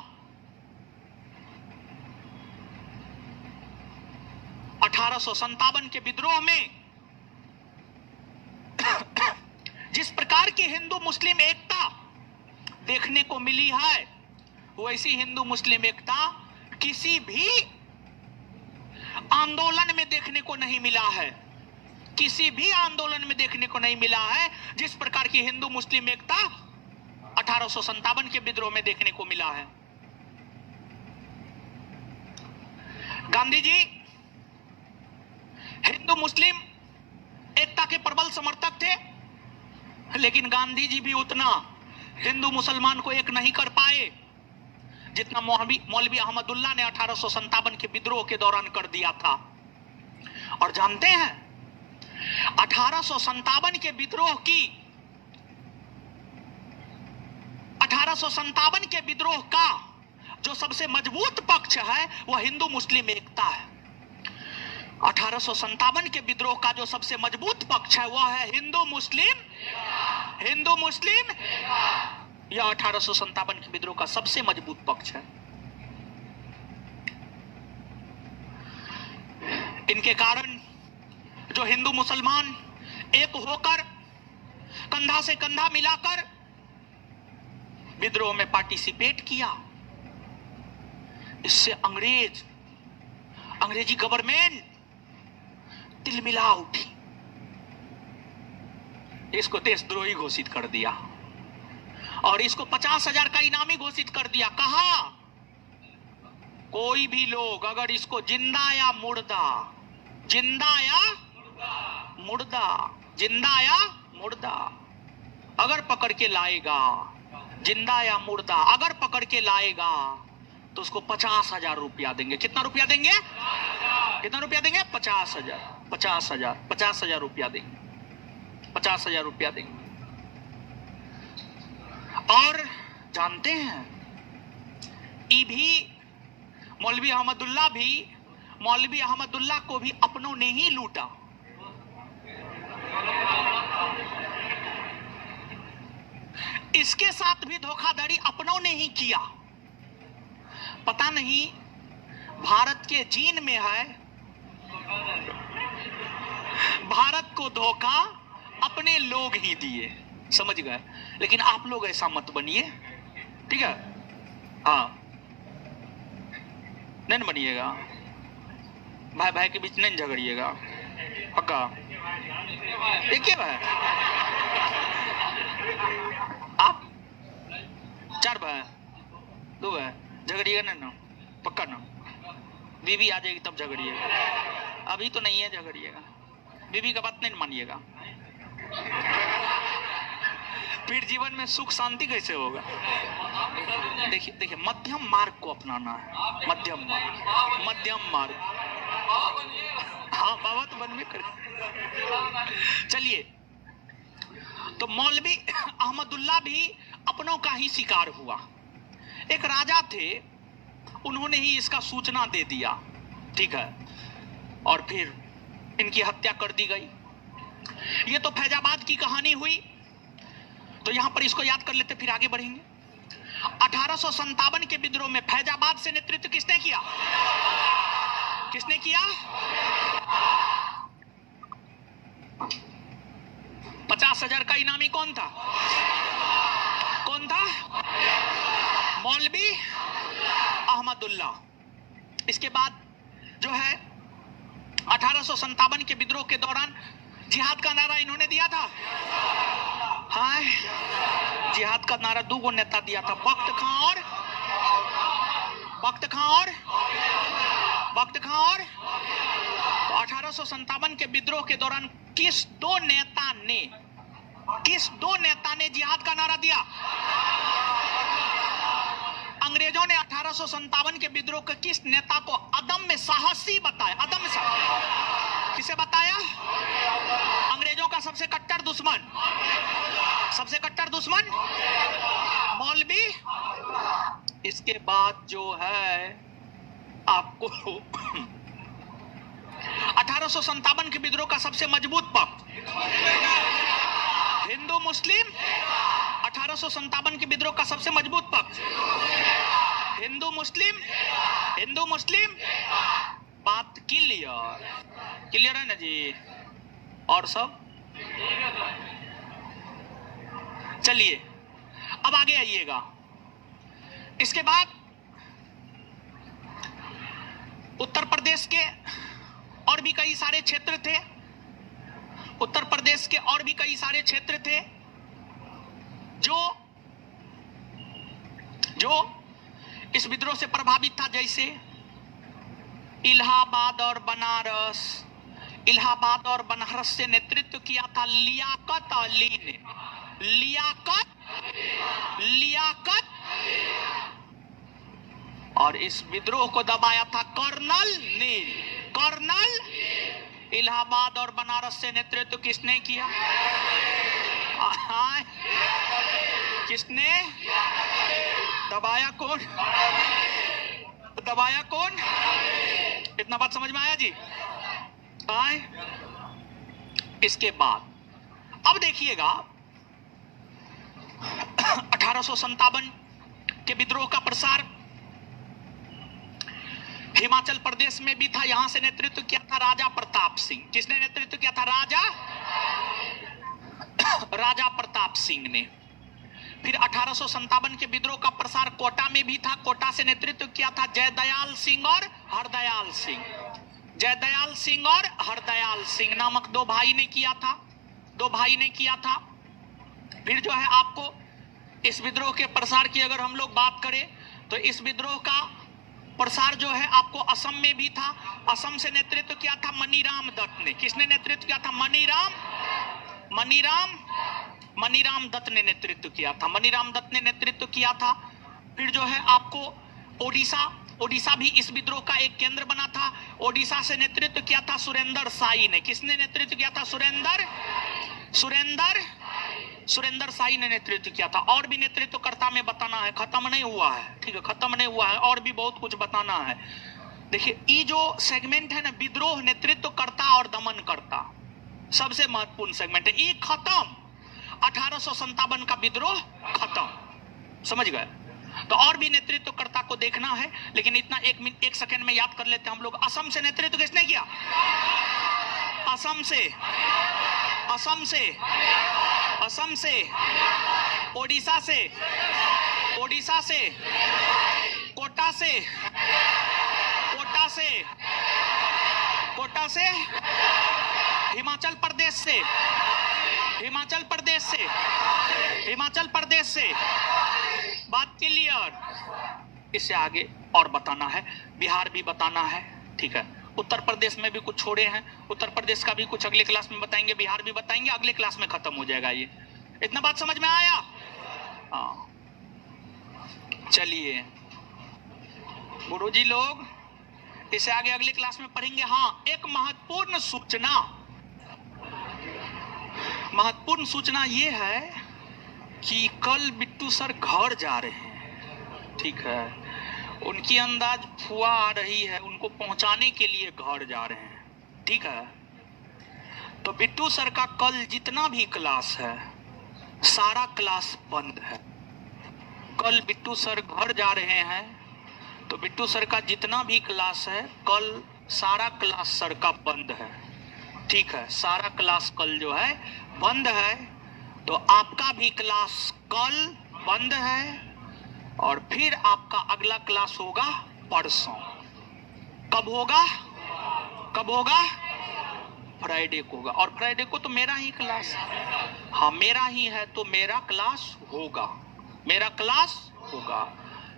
1857 के विद्रोह में जिस प्रकार की हिंदू मुस्लिम एकता देखने को मिली है, वैसी हिंदू मुस्लिम एकता किसी भी आंदोलन में देखने को नहीं मिला है। किसी भी आंदोलन में देखने को नहीं मिला है जिस प्रकार की हिंदू मुस्लिम एकता 1857 के विद्रोह में देखने को मिला है। गांधी जी हिंदू मुस्लिम एकता के प्रबल समर्थक थे, लेकिन गांधी जी भी उतना हिंदू मुसलमान को एक नहीं कर पाए जितना मौलवी अहमदुल्ला ने 1857 के विद्रोह के दौरान कर दिया था। और जानते हैं, 1857 के विद्रोह का जो सबसे मजबूत पक्ष है वह हिंदू मुस्लिम एकता है। 1857 के विद्रोह का जो सबसे मजबूत पक्ष है वह है हिंदू मुस्लिम। यह 1857 के विद्रोह का सबसे मजबूत पक्ष है। इनके कारण जो हिंदू मुसलमान एक होकर कंधा से कंधा मिलाकर विद्रोह में पार्टिसिपेट किया, इससे अंग्रेजी गवर्नमेंट तिलमिला उठी, इसको देशद्रोही घोषित कर दिया और इसको 50,000 का इनामी घोषित कर दिया। कहा, कोई भी लोग अगर इसको जिंदा या मुर्दा अगर पकड़ के लाएगा, जिंदा या मुर्दा अगर पकड़ के लाएगा तो उसको 50,000 रुपया देंगे। कितना रुपया देंगे? 50,000 रुपया देंगे। 50,000 रुपया देंगे। और जानते हैं, ये भी मौलवी अहमदुल्ला को भी अपनों ने ही लूटा। इसके साथ भी धोखाधड़ी अपनों ने ही किया। पता नहीं भारत के जीन में है, भारत को धोखा अपने लोग ही दिए, समझ गए। लेकिन आप लोग ऐसा मत बनिए, ठीक है? हाँ, नहीं बनिएगा, भाई भाई के बीच नहीं झगड़िएगा, पक्का। देखिए भाई, आप 4 भाई 2 भाई झगड़िएगा नहीं ना, पक्का ना। बीवी आ जाएगी तब झगड़िएगा, अभी तो नहीं है, झगड़िएगा। बीवी का बात नहीं मानिएगा, फिर जीवन में सुख शांति कैसे होगा? देखिए मध्यम मार्ग को अपनाना है। मध्यम मार्ग। हाँ बाबा तो बन में करे। चलिए, तो मौलवी अहमदुल्ला भी अपनों का ही शिकार हुआ। एक राजा थे, उन्होंने ही इसका सूचना दे दिया, ठीक है, और फिर इनकी हत्या कर दी गई। ये तो फैजाबाद की कहानी हुई, तो यहां पर इसको याद कर लेते, फिर आगे बढ़ेंगे। 1857 के विद्रोह में फैजाबाद से नेतृत्व किसने किया? किसने किया? 50,000 का इनामी कौन था? कौन था? मौलवी अहमदुल्ला। इसके बाद जो है 1857 के विद्रोह के दौरान जिहाद का नारा इन्होंने दिया था। हाय, जिहाद का नारा दो नेता दिया था, बख्त खां और तो 1857 के विद्रोह के दौरान किस दो नेता ने जिहाद का नारा दिया? अंग्रेजों ने 1857 के विद्रोह के किस नेता को अदम्य साहसी बताया? अदम्य साहसी किसे बताया? अंग्रेजों का सबसे कट्टर दुश्मन मौलवी। इसके बाद जो है आपको 1857 के विद्रोह का सबसे मजबूत पक्ष हिंदू मुस्लिम। 1857 के विद्रोह का सबसे मजबूत पक्ष हिंदू मुस्लिम। बात क्लियर है ना जी? और सब चलिए अब आगे आइएगा। इसके बाद उत्तर प्रदेश के और भी कई सारे क्षेत्र थे। जो इस विद्रोह से प्रभावित था, जैसे इलाहाबाद और बनारस से नेतृत्व किया था लियाकत अली ने। लियाकत और इस विद्रोह को दबाया था कर्नल इलाहाबाद और बनारस से नेतृत्व किसने किया? किसने दबाया? कौन? इतना बात समझ में आया जी? इसके बाद अब देखिएगा 1857 के विद्रोह का प्रसार हिमाचल प्रदेश में भी था। यहां से नेतृत्व किया था राजा प्रताप सिंह। किसने नेतृत्व किया था? राजा प्रताप सिंह ने। फिर 1857 के विद्रोह का प्रसार कोटा में भी था। कोटा से नेतृत्व किया था जयदयाल सिंह और हरदयाल सिंह नामक दो भाई ने किया था। फिर जो है आपको इस विद्रोह के प्रसार की अगर हम लोग बात करें तो इस विद्रोह का प्रसार जो है आपको असम में भी था। असम से नेतृत्व किया था मनीराम दत्त ने। किसने नेतृत्व किया था? मनीराम दत्त ने नेतृत्व किया था। फिर जो है आपको ओडिशा भी इस विद्रोह का एक केंद्र बना था। ओडिशा से नेतृत्व किया था सुरेंद्र साई ने। किसने नेतृत्व किया था? सुरेंद्र साई ने नेतृत्व किया था। और भी नेतृत्वकर्ता में बताना है, खत्म नहीं हुआ है, ठीक है, खत्म नहीं हुआ है, और भी बहुत कुछ बताना है। देखिए ये जो सेगमेंट है ना, विद्रोह, नेतृत्वकर्ता और दमनकर्ता, सबसे महत्वपूर्ण सेगमेंट है। ये खत्म, 1857 का विद्रोह खत्म, समझ गए? तो और भी नेतृत्वकर्ता को देखना है, लेकिन इतना एक सेकंड में याद कर लेते हैं हम लोग। असम से नेतृत्व किसने किया? असम से ओडिशा से कोटा से हिमाचल प्रदेश से बात क्लियर। इससे आगे और बताना है, बिहार भी बताना है, ठीक है। उत्तर प्रदेश में भी कुछ छोड़े हैं, उत्तर प्रदेश का भी कुछ अगले क्लास में बताएंगे, बिहार भी बताएंगे, अगले क्लास में खत्म हो जाएगा ये। इतना बात समझ में आया? हाँ, चलिए गुरुजी लोग इसे आगे अगले क्लास में पढ़ेंगे। हाँ, एक महत्वपूर्ण सूचना ये है कि कल बिट्टू सर घर जा रहे हैं, ठीक है। उनकी अंदाज फुआ आ रही है, उनको पहुंचाने के लिए घर जा रहे हैं, ठीक है। तो बिट्टू सर का कल जितना भी क्लास है, सारा क्लास बंद है, कल बिट्टू सर घर जा रहे हैं, तो बिट्टू सर का जितना भी क्लास है कल सारा क्लास सर का बंद है। ठीक है, सारा क्लास कल जो है बंद है, तो आपका भी क्लास कल बंद है और फिर आपका अगला क्लास होगा परसों। कब होगा? कब होगा? फ्राइडे को होगा। और फ्राइडे को तो मेरा ही क्लास है। हाँ, मेरा ही है तो मेरा क्लास होगा, मेरा क्लास होगा।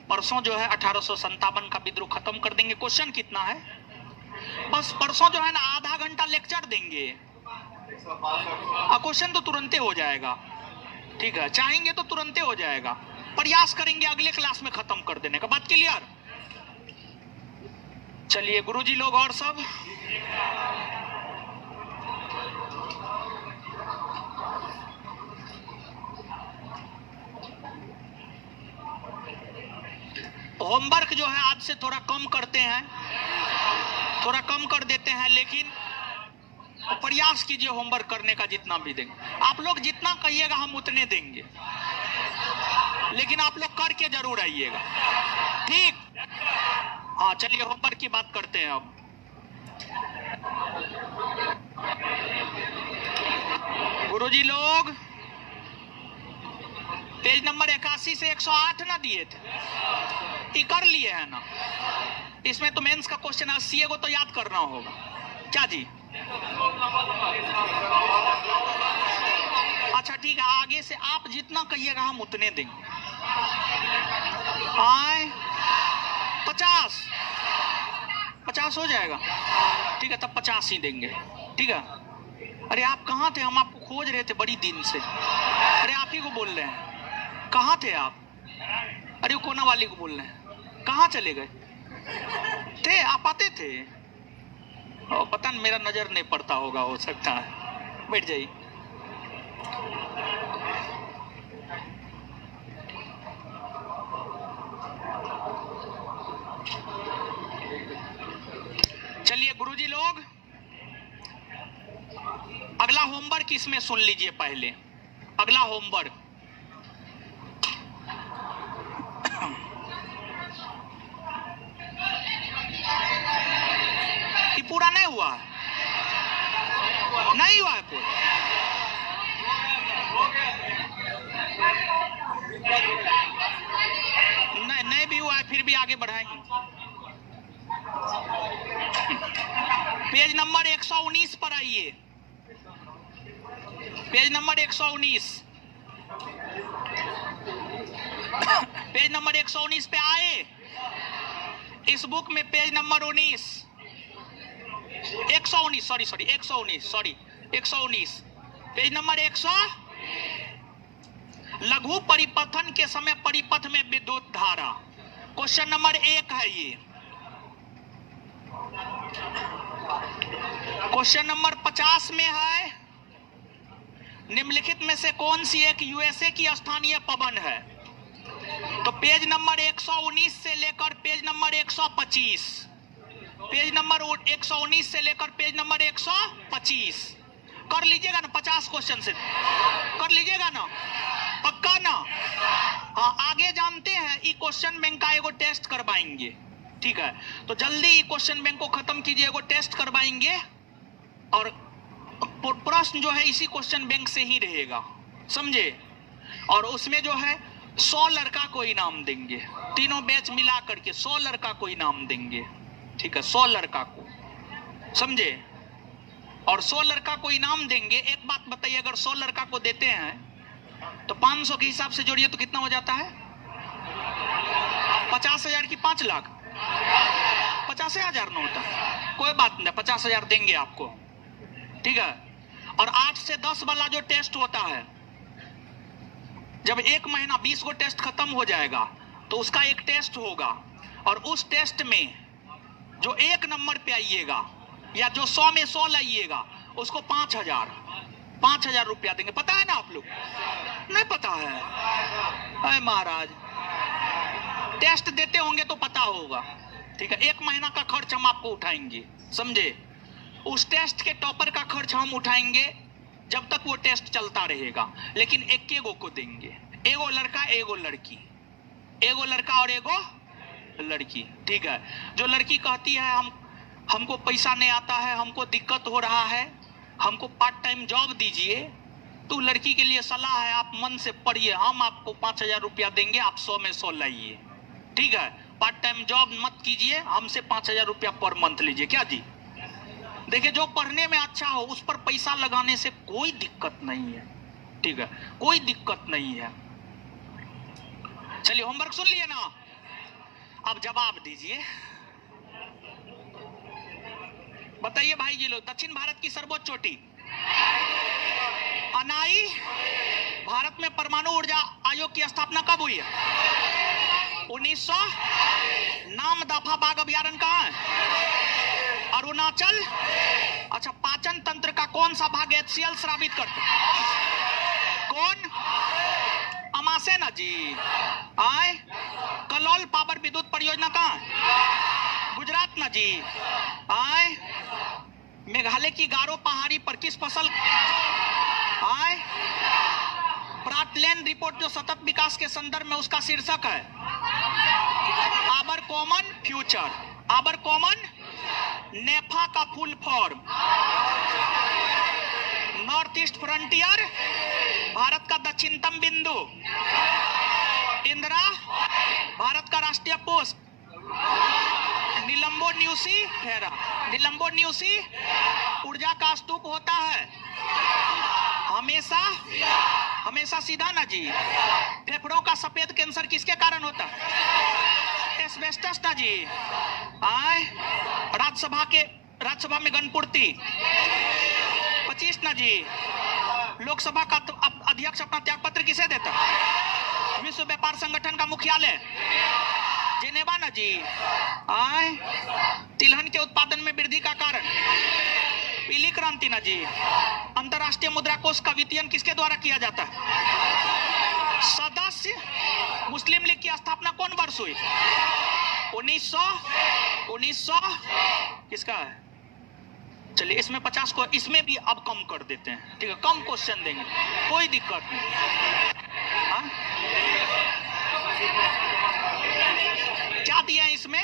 परसों जो है 1857 का विद्रोह खत्म कर देंगे। क्वेश्चन कितना है? बस परसों जो है ना आधा घंटा लेक्चर देंगे, क्वेश्चन तो तुरंते हो जाएगा। ठीक है, चाहेंगे तो तुरंते हो जाएगा, प्रयास करेंगे अगले क्लास में खत्म कर देने का। बात क्लियर? चलिए गुरुजी लोग और सब होमवर्क जो है आज से थोड़ा कम करते हैं, थोड़ा कम कर देते हैं, लेकिन प्रयास कीजिए होमवर्क करने का जितना भी देंगे। आप लोग जितना कहिएगा हम उतने देंगे, लेकिन आप लोग करके जरूर आइएगा। ठीक? हाँ, चलिए होमवर्क की बात करते हैं अब। गुरुजी लोग पेज नंबर 81 से 108 ना दिए थे, ये कर लिए है ना? इसमें तो मेंस का क्वेश्चन 80 को तो याद करना होगा। क्या जी? अच्छा ठीक है, आगे से आप जितना कहिएगा हम उतने देंगे। आए 50 हो जाएगा। ठीक है, तब 50 ही देंगे। ठीक है। अरे आप कहाँ थे? हम आपको खोज रहे थे बड़ी दिन से। अरे आप ही को बोल रहे हैं, कहाँ थे आप? अरे कोना वाली को बोल रहे हैं, कहाँ चले गए थे? आप आते थे? पता नहीं, मेरा नजर नहीं पड़ता होगा, हो सकता है। बैठ जाइए। चलिए गुरुजी लोग, अगला होमवर्क इसमें सुन लीजिए पहले। अगला होमवर्क ये पूरा नहीं हुआ है, नहीं हुआ है पूरा। नहीं भी हुआ है, फिर भी आगे बढ़ाएंगे। पेज नंबर 119 पर आइए। पेज नंबर 119, पेज नंबर 119 पे आए। इस बुक में पेज नंबर 119 पेज नंबर 100। लघु परिपथन के समय परिपथ में विद्युत धारा, क्वेश्चन नंबर 1 है ये। क्वेश्चन नंबर 50 में है, निम्नलिखित में से कौन सी एक यूएसए की स्थानीय पवन है? तो पेज नंबर 119 से लेकर पेज नंबर 125, पेज नंबर 119 से लेकर पेज नंबर 125 कर लीजिएगा ना। 50 क्वेश्चन से कर लीजिएगा ना, पक्का ना? हाँ, आगे जानते हैं ई क्वेश्चन बैंक का एगो टेस्ट करवाएंगे। ठीक है, तो जल्दी ई क्वेश्चन बैंक को खत्म कीजिए, एगो टेस्ट करवाएंगे और प्रश्न जो है इसी क्वेश्चन बैंक से ही रहेगा, समझे? और उसमें जो है 100 लड़का को इनाम देंगे, तीनों बैच मिला करके 100 लड़का को इनाम देंगे। ठीक है, 100 लड़का को, समझे? और 100 लड़का को इनाम देंगे। एक बात बताइए, अगर 100 लड़का को देते हैं तो 500 के हिसाब से जोड़िए तो कितना हो जाता है? 50,000 की 5 लाख, 50,000 ना होता। कोई बात नहीं, 50,000 देंगे आपको। ठीक है, और 8 से 10 वाला जो टेस्ट होता है, जब 1 महीना 20 को टेस्ट खत्म हो जाएगा तो उसका एक टेस्ट होगा, और उस टेस्ट में जो 1 नंबर पे आइएगा या जो 100 में 100 लाइएगा उसको 5,000 रुपया देंगे। पता है ना आप लोग? नहीं पता है? अरे महाराज, टेस्ट देते होंगे तो पता होगा। ठीक है, 1 महीना का खर्च हम आपको उठाएंगे, समझे? उस टेस्ट के टॉपर का खर्च हम उठाएंगे जब तक वो टेस्ट चलता रहेगा, लेकिन एक को देंगे, एगो लड़का एगो लड़की। एगो लड़का और एगो लड़की, ठीक है। जो लड़की कहती है हमको पैसा नहीं आता है, हमको दिक्कत हो रहा है, हमको पार्ट टाइम जॉब दीजिए, तो लड़की के लिए सलाह है आप मन से पढ़िए, हम आपको 5,000 रुपया देंगे, आप 100 में 100 लाइए, ठीक है। पार्ट टाइम जॉब मत कीजिए, हमसे 5,000 रुपया पर मंथ लीजिए, क्या जी? देखिए, जो पढ़ने में अच्छा हो उस पर पैसा लगाने से कोई दिक्कत नहीं है, ठीक है, कोई दिक्कत नहीं है। चलिए, होमवर्क सुन लिए ना, अब जवाब दीजिए। बताइए भाई जी लोग, दक्षिण भारत की सर्वोच्च चोटी अनाई। भारत में परमाणु ऊर्जा आयोग की स्थापना कब हुई है? 1900। नाम दफा बाघ अभ्यारण्य कहाँ है? अरुणाचल। अच्छा, पाचन तंत्र का कौन सा भाग HCl स्रावित करता है? कौन? अमाशय ना जी। आए, कलोल पावर विद्युत परियोजना कहाँ है? गुजरात ना जी। आए, मेघालय की गारो पहाड़ी पर किस फसल? आए, ब्राटलैंड रिपोर्ट जो सतत विकास के संदर्भ में उसका शीर्षक है आबर कॉमन फ्यूचर। आबर कॉमन नेफा का full form north east frontier, Bharat का दक्षिणतम बिंदु। इंदिरा, भारत का राष्ट्रीय पुष्प। निलंबो न्यूसी हेरा, निलंबो न्यूसी ऊर्जा का स्तूप होता है हमेशा हमेशा सीधा ना जी। फेफड़ों का सफेद कैंसर किसके कारण होता है? एस्बेस्टस ना जी। आए, राज्यसभा में गणपूर्ति 25 ना जी। लोकसभा का अध्यक्ष अपना त्यागपत्र किसे देता? विश्व व्यापार संगठन का मुख्यालय जेनेवा ना जी। आए, तिलहन के उत्पादन में वृद्धि का कारण पीली क्रांति ना जी। अंतरराष्ट्रीय मुद्रा कोष का वित्तीयन किसके द्वारा किया जाता है? सदस्य। मुस्लिम लीग की स्थापना कौन वर्ष हुई? 1900 किसका है? चलिए, इसमें 50 को इसमें भी अब कम कर देते हैं, ठीक है, कम क्वेश्चन देंगे, कोई दिक्कत नहीं। हाँ? क्या दिया इसमें?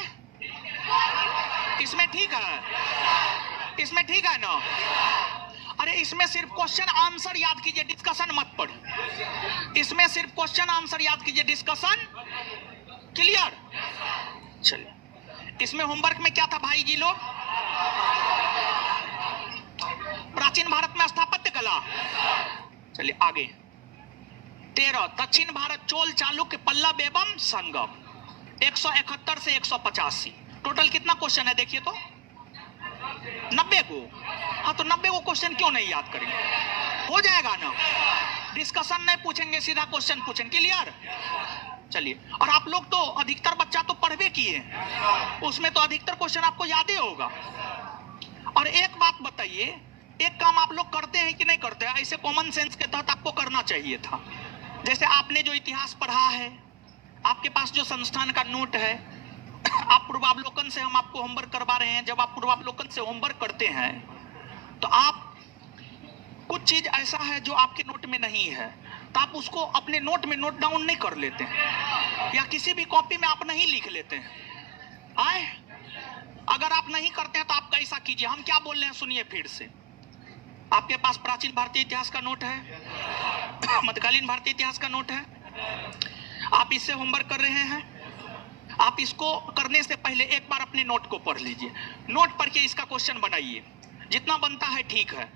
इसमें ठीक है, इसमें ठीक है ना? अरे, इसमें सिर्फ क्वेश्चन आंसर याद कीजिए, डिस्कशन मत पढ़िए। इसमें सिर्फ क्वेश्चन आंसर याद कीजिए, डिस्कशन क्लियर। चलिए, इसमें होमवर्क में क्या था भाई जी लोग? प्राचीन भारत में स्थापत्य कला। चलिए आगे। 13 दक्षिण भारत चोल चालुक्य पल्लव एवं संगम 171 से 185। टोटल कितना क्वेश्चन है देखिए तो? 90 को। हाँ, तो 90 को क्वेश्चन क्यों नहीं याद करेंगे? हो जाएगा ना। डिस्कशन नहीं पूछेंगे, सीधा क्वेश्चन पूछेंगे, क्लियर। चलिए, और आप लोग तो अधिकतर बच्चा तो पढ़वे किए, उसमें तो अधिकतर क्वेश्चन आपको याद ही होगा। और एक बात बताइए, एक काम आप लोग करते हैं कि नहीं करते हैं? ऐसे कॉमन सेंस के तहत आपको करना चाहिए था। जैसे आपने जो इतिहास पढ़ा है, आपके पास जो संस्थान का नोट है, आप पूर्वावलोकन से हम आपको होमवर्क करवा रहे हैं। जब आप पूर्वावलोकन से होमवर्क करते हैं तो आप कुछ चीज ऐसा है जो आपके नोट में नहीं है, तो आप उसको अपने नोट में नोट डाउन नहीं कर लेते हैं, या किसी भी कॉपी में आप नहीं लिख लेते हैं। आए, अगर आप नहीं करते हैं तो आप कैसा कीजिए, हम क्या बोल रहे हैं सुनिए फिर से। आपके पास प्राचीन भारतीय इतिहास का नोट है, मध्यकालीन भारतीय इतिहास का नोट है, आप इससे होमवर्क कर रहे हैं। आप इसको करने से पहले एक बार अपने नोट को पढ़ लीजिए। नोट पढ़ के इसका क्वेश्चन बनाइए, जितना बनता है ठीक है,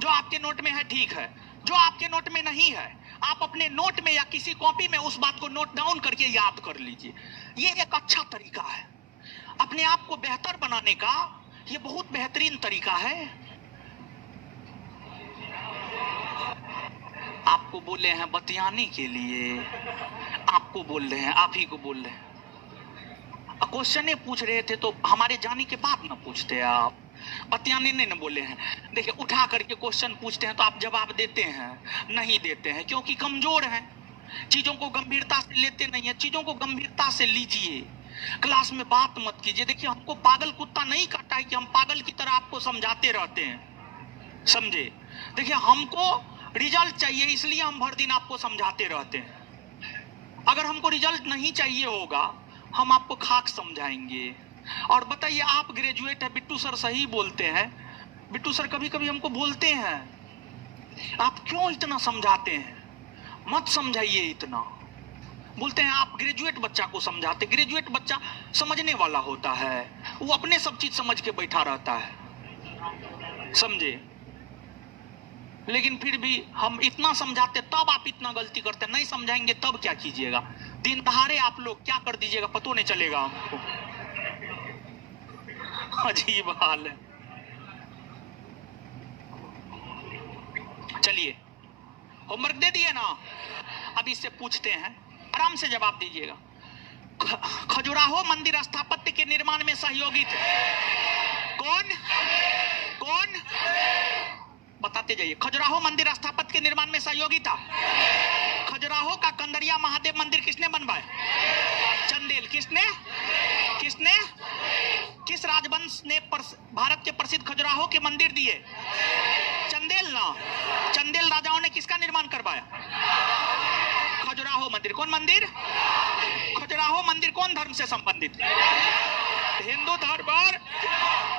जो आपके नोट में है ठीक है, जो आपके नोट में नहीं है आप अपने नोट में या किसी कॉपी में उस बात को नोट डाउन करके याद कर लीजिए। ये एक अच्छा तरीका है अपने आप को बेहतर बनाने का, ये बहुत बेहतरीन तरीका है। आपको बोले हैं बतियाने के लिए, आपको बोल रहे हैं, आप ही को बोल रहे हैं। क्वेश्चन पूछ रहे थे तो हमारे जाने के बाद ना पूछते आप, बतियाने नहीं बोले हैं। देखिए, उठा करके क्वेश्चन पूछते हैं तो आप जवाब देते हैं, नहीं देते हैं क्योंकि कमजोर हैं, चीजों को गंभीरता से लेते नहीं है। चीजों को गंभीरता से लीजिए, क्लास में बात मत कीजिए। देखिए, हमको पागल कुत्ता नहीं काटा है कि हम पागल की तरह आपको समझाते रहते हैं, समझे? देखिए, हमको रिजल्ट चाहिए, इसलिए हम भर दिन आपको समझाते रहते हैं। अगर हमको रिजल्ट नहीं चाहिए होगा, हम आपको खाक समझाएंगे। और बताइए, आप ग्रेजुएट है, बिट्टू सर सही बोलते हैं। बिट्टू सर कभी कभी हमको बोलते हैं, आप क्यों इतना समझाते हैं, मत समझाइए इतना। बोलते हैं आप ग्रेजुएट बच्चा को समझाते। ग्रेजुएट बच्चा समझने वाला होता है, वो अपने सब चीज समझ के बैठा रहता है, समझे। लेकिन फिर भी हम इतना समझाते तब आप इतना गलती करते। नहीं समझाएंगे तब क्या कीजिएगा? दिन दहाड़े आप लोग क्या कर दीजिएगा पता नहीं चलेगा हमको। अजीब हाल है। चलिए, होमवर्क दे दिए ना, अब इससे पूछते हैं, आराम से जवाब दीजिएगा। खजुराहो मंदिर स्थापत्य के निर्माण में सहयोगी थे कौन? कौन? बताते जाइए। खजुराहो मंदिर स्थापत्य के निर्माण में सहयोगी था। खजुराहो का कंदरिया महादेव मंदिर किसने बनवाया? चंदेल। किसने? किसने? किस राजवंश ने भारत के प्रसिद्ध खजुराहो के मंदिर दिए? चंदेल ना। चंदेल राजाओं ने किसका निर्माण करवाया? खजुराहो मंदिर। कौन मंदिर? खजुराहो मंदिर कौन धर्म से संबंधित? हिंदू धर्म। और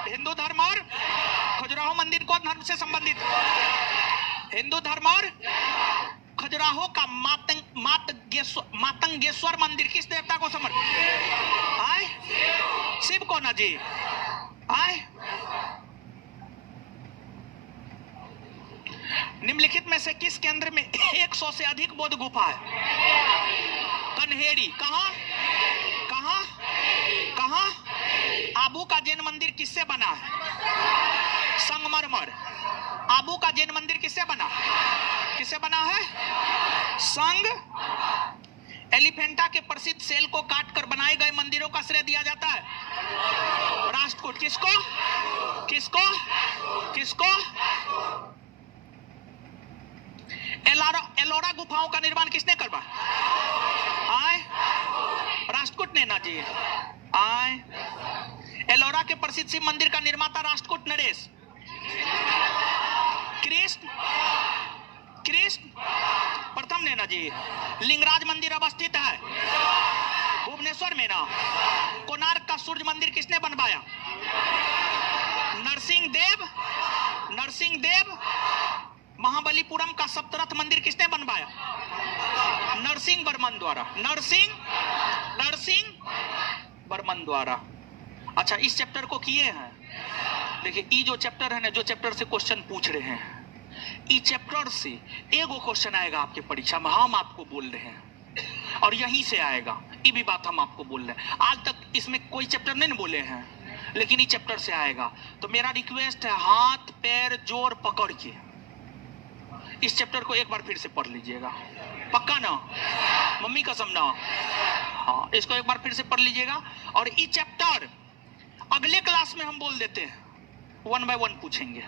हिंदू धर्म और खजुराहो मंदिर कौन धर्म से संबंधित? हिंदू धर्म। और खजुराहो का मातंगेश्वर मंदिर किस देवता को समर्पित? आए शिव को ना जी। आए निम्नलिखित में से किस केंद्र में 100 से अधिक बौद्ध गुफा है? कन्हेरी। कहां? कहां? कहां? आबू का जैन मंदिर किससे बना है? संगमरमर। आबू का जैन मंदिर किससे बना? किससे बना है? संग। एलिफेंटा के प्रसिद्ध सेल को काटकर बनाए गए मंदिरों का श्रेय दिया जाता है राष्ट्रकूट। किसको? किसको? किसको? एलोरा गुफाओं का निर्माण किसने करवाया? आए राष्ट्रकूट ने ना जी। आए एलोरा के प्रसिद्ध शिव मंदिर का निर्माता राष्ट्रकूट नरेश। कृष्ण। कृष्ण प्रथम ने ना जी। लिंगराज मंदिर अवस्थित है भुवनेश्वर में ना। कोणार्क का सूर्य मंदिर किसने बनवाया? नरसिंह देव। नरसिंह देव। महाबलीपुरम का सप्तरथ मंदिर किसने बनवाया? नरसिंह वर्मन द्वारा। नरसिंह वर्मन द्वारा। अच्छा, इस चैप्टर को किए हैं। देखिए, ये जो चैप्टर है ना, जो चैप्टर से क्वेश्चन पूछ रहे हैं, इस चैप्टर से एगो क्वेश्चन आएगा आपके परीक्षा में, हम आपको बोल रहे हैं, और यहीं से आएगा। ये भी बात हम आपको बोल रहे हैं। आज तक इसमें कोई चैप्टर नहीं बोले हैं, लेकिन इस चैप्टर से आएगा। तो मेरा रिक्वेस्ट है, हाथ पैर जोर पकड़ के इस चैप्टर को एक बार फिर से पढ़ लीजिएगा। पक्का ना? मम्मी कसम ना? हाँ, इसको एक बार फिर से पढ़ लीजिएगा। और ये चैप्टर अगले क्लास में हम बोल देते हैं, 1 बाय 1 पूछेंगे,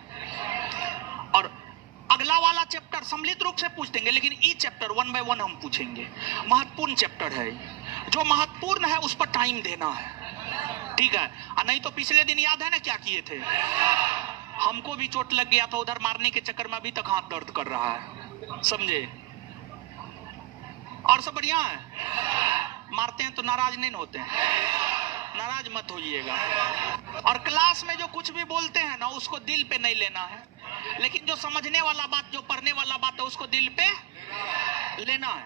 और अगला वाला चैप्टर सम्मिलित रूप से पूछ देंगे, लेकिन ये चैप्टर 1 बाय 1 हम पूछेंगे। महत्वपूर्ण चैप्टर है, जो महत्वपूर्ण है उस पर टाइम देना है, ठीक है? नहीं तो पिछले दिन याद है ना क्या किए थे? हमको भी चोट लग गया था, उधर मारने के चक्कर में अभी तक हाथ दर्द कर रहा है, समझे? और सब बढ़िया है? मारते हैं तो नाराज नहीं होते हैं, नाराज मत होइएगा। और क्लास में जो कुछ भी बोलते हैं ना, उसको दिल पे नहीं लेना है, लेकिन जो समझने वाला बात, जो पढ़ने वाला बात है, उसको दिल पे लेना है।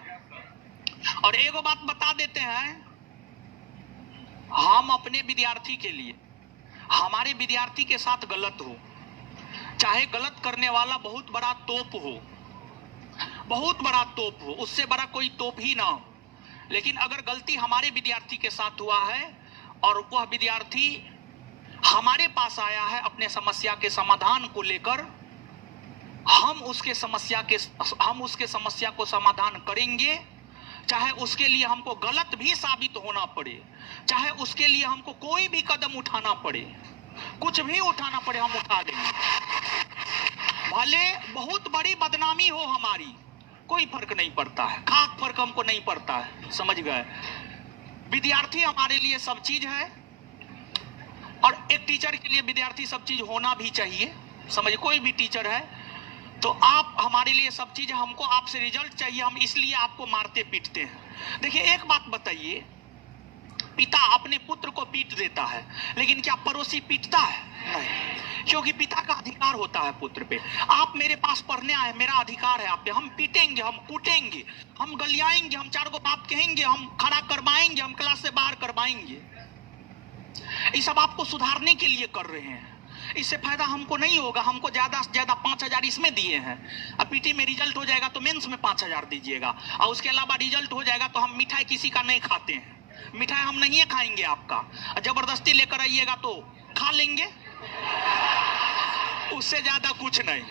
और एगो बात बता देते हैं, हम अपने विद्यार्थी के लिए, हमारे विद्यार्थी के साथ गलत हो, चाहे गलत करने वाला बहुत बड़ा तोप हो, बहुत बड़ा तोप हो, उससे बड़ा कोई तोप ही ना हो, लेकिन अगर गलती हमारे विद्यार्थी के साथ हुआ है और वह विद्यार्थी हमारे पास आया है अपने समस्या के समाधान को लेकर, हम उसके समस्या को समाधान करेंगे, चाहे उसके लिए हमको गलत भी साबित होना पड़े, चाहे उसके लिए हमको कोई भी कदम उठाना पड़े, कुछ भी उठाना पड़े, हम उठा देंगे। भले बहुत बड़ी बदनामी हो हमारी, कोई फर्क नहीं पड़ता है, खास फर्क हमको नहीं पड़ता है, समझ गए? विद्यार्थी हमारे लिए सब चीज है, और एक टीचर के लिए विद्यार्थी सब चीज होना भी चाहिए, समझ? कोई भी टीचर है तो आप हमारे लिए सब चीज, हमको आपसे रिजल्ट चाहिए, हम इसलिए आपको मारते पीटते हैं। देखिए एक बात बताइए, पिता अपने पुत्र को पीट देता है, लेकिन क्या पड़ोसी पीटता है? नहीं, क्योंकि पिता का अधिकार होता है पुत्र पे। आप मेरे पास पढ़ने आए, मेरा अधिकार है आप पे। हम पीटेंगे, हम कूटेंगे, हम गलियाएंगे, हम चार गो बात कहेंगे, हम खड़ा करवाएंगे, हम क्लास से बाहर करवाएंगे। ये सब आपको सुधारने के लिए कर रहे हैं। इससे फायदा हमको नहीं होगा। हमको ज्यादा से ज्यादा 5,000 इसमें दिए हैं। अब पीटी में रिजल्ट हो जाएगा तो मेंस में 5,000 दीजिएगा, और उसके अलावा रिजल्ट हो जाएगा तो हम मिठाई किसी का नहीं खाते हैं। मिठाई हम नहीं खाएंगे आपका, जबरदस्ती लेकर आइएगा तो खा लेंगे, उससे ज्यादा कुछ नहीं।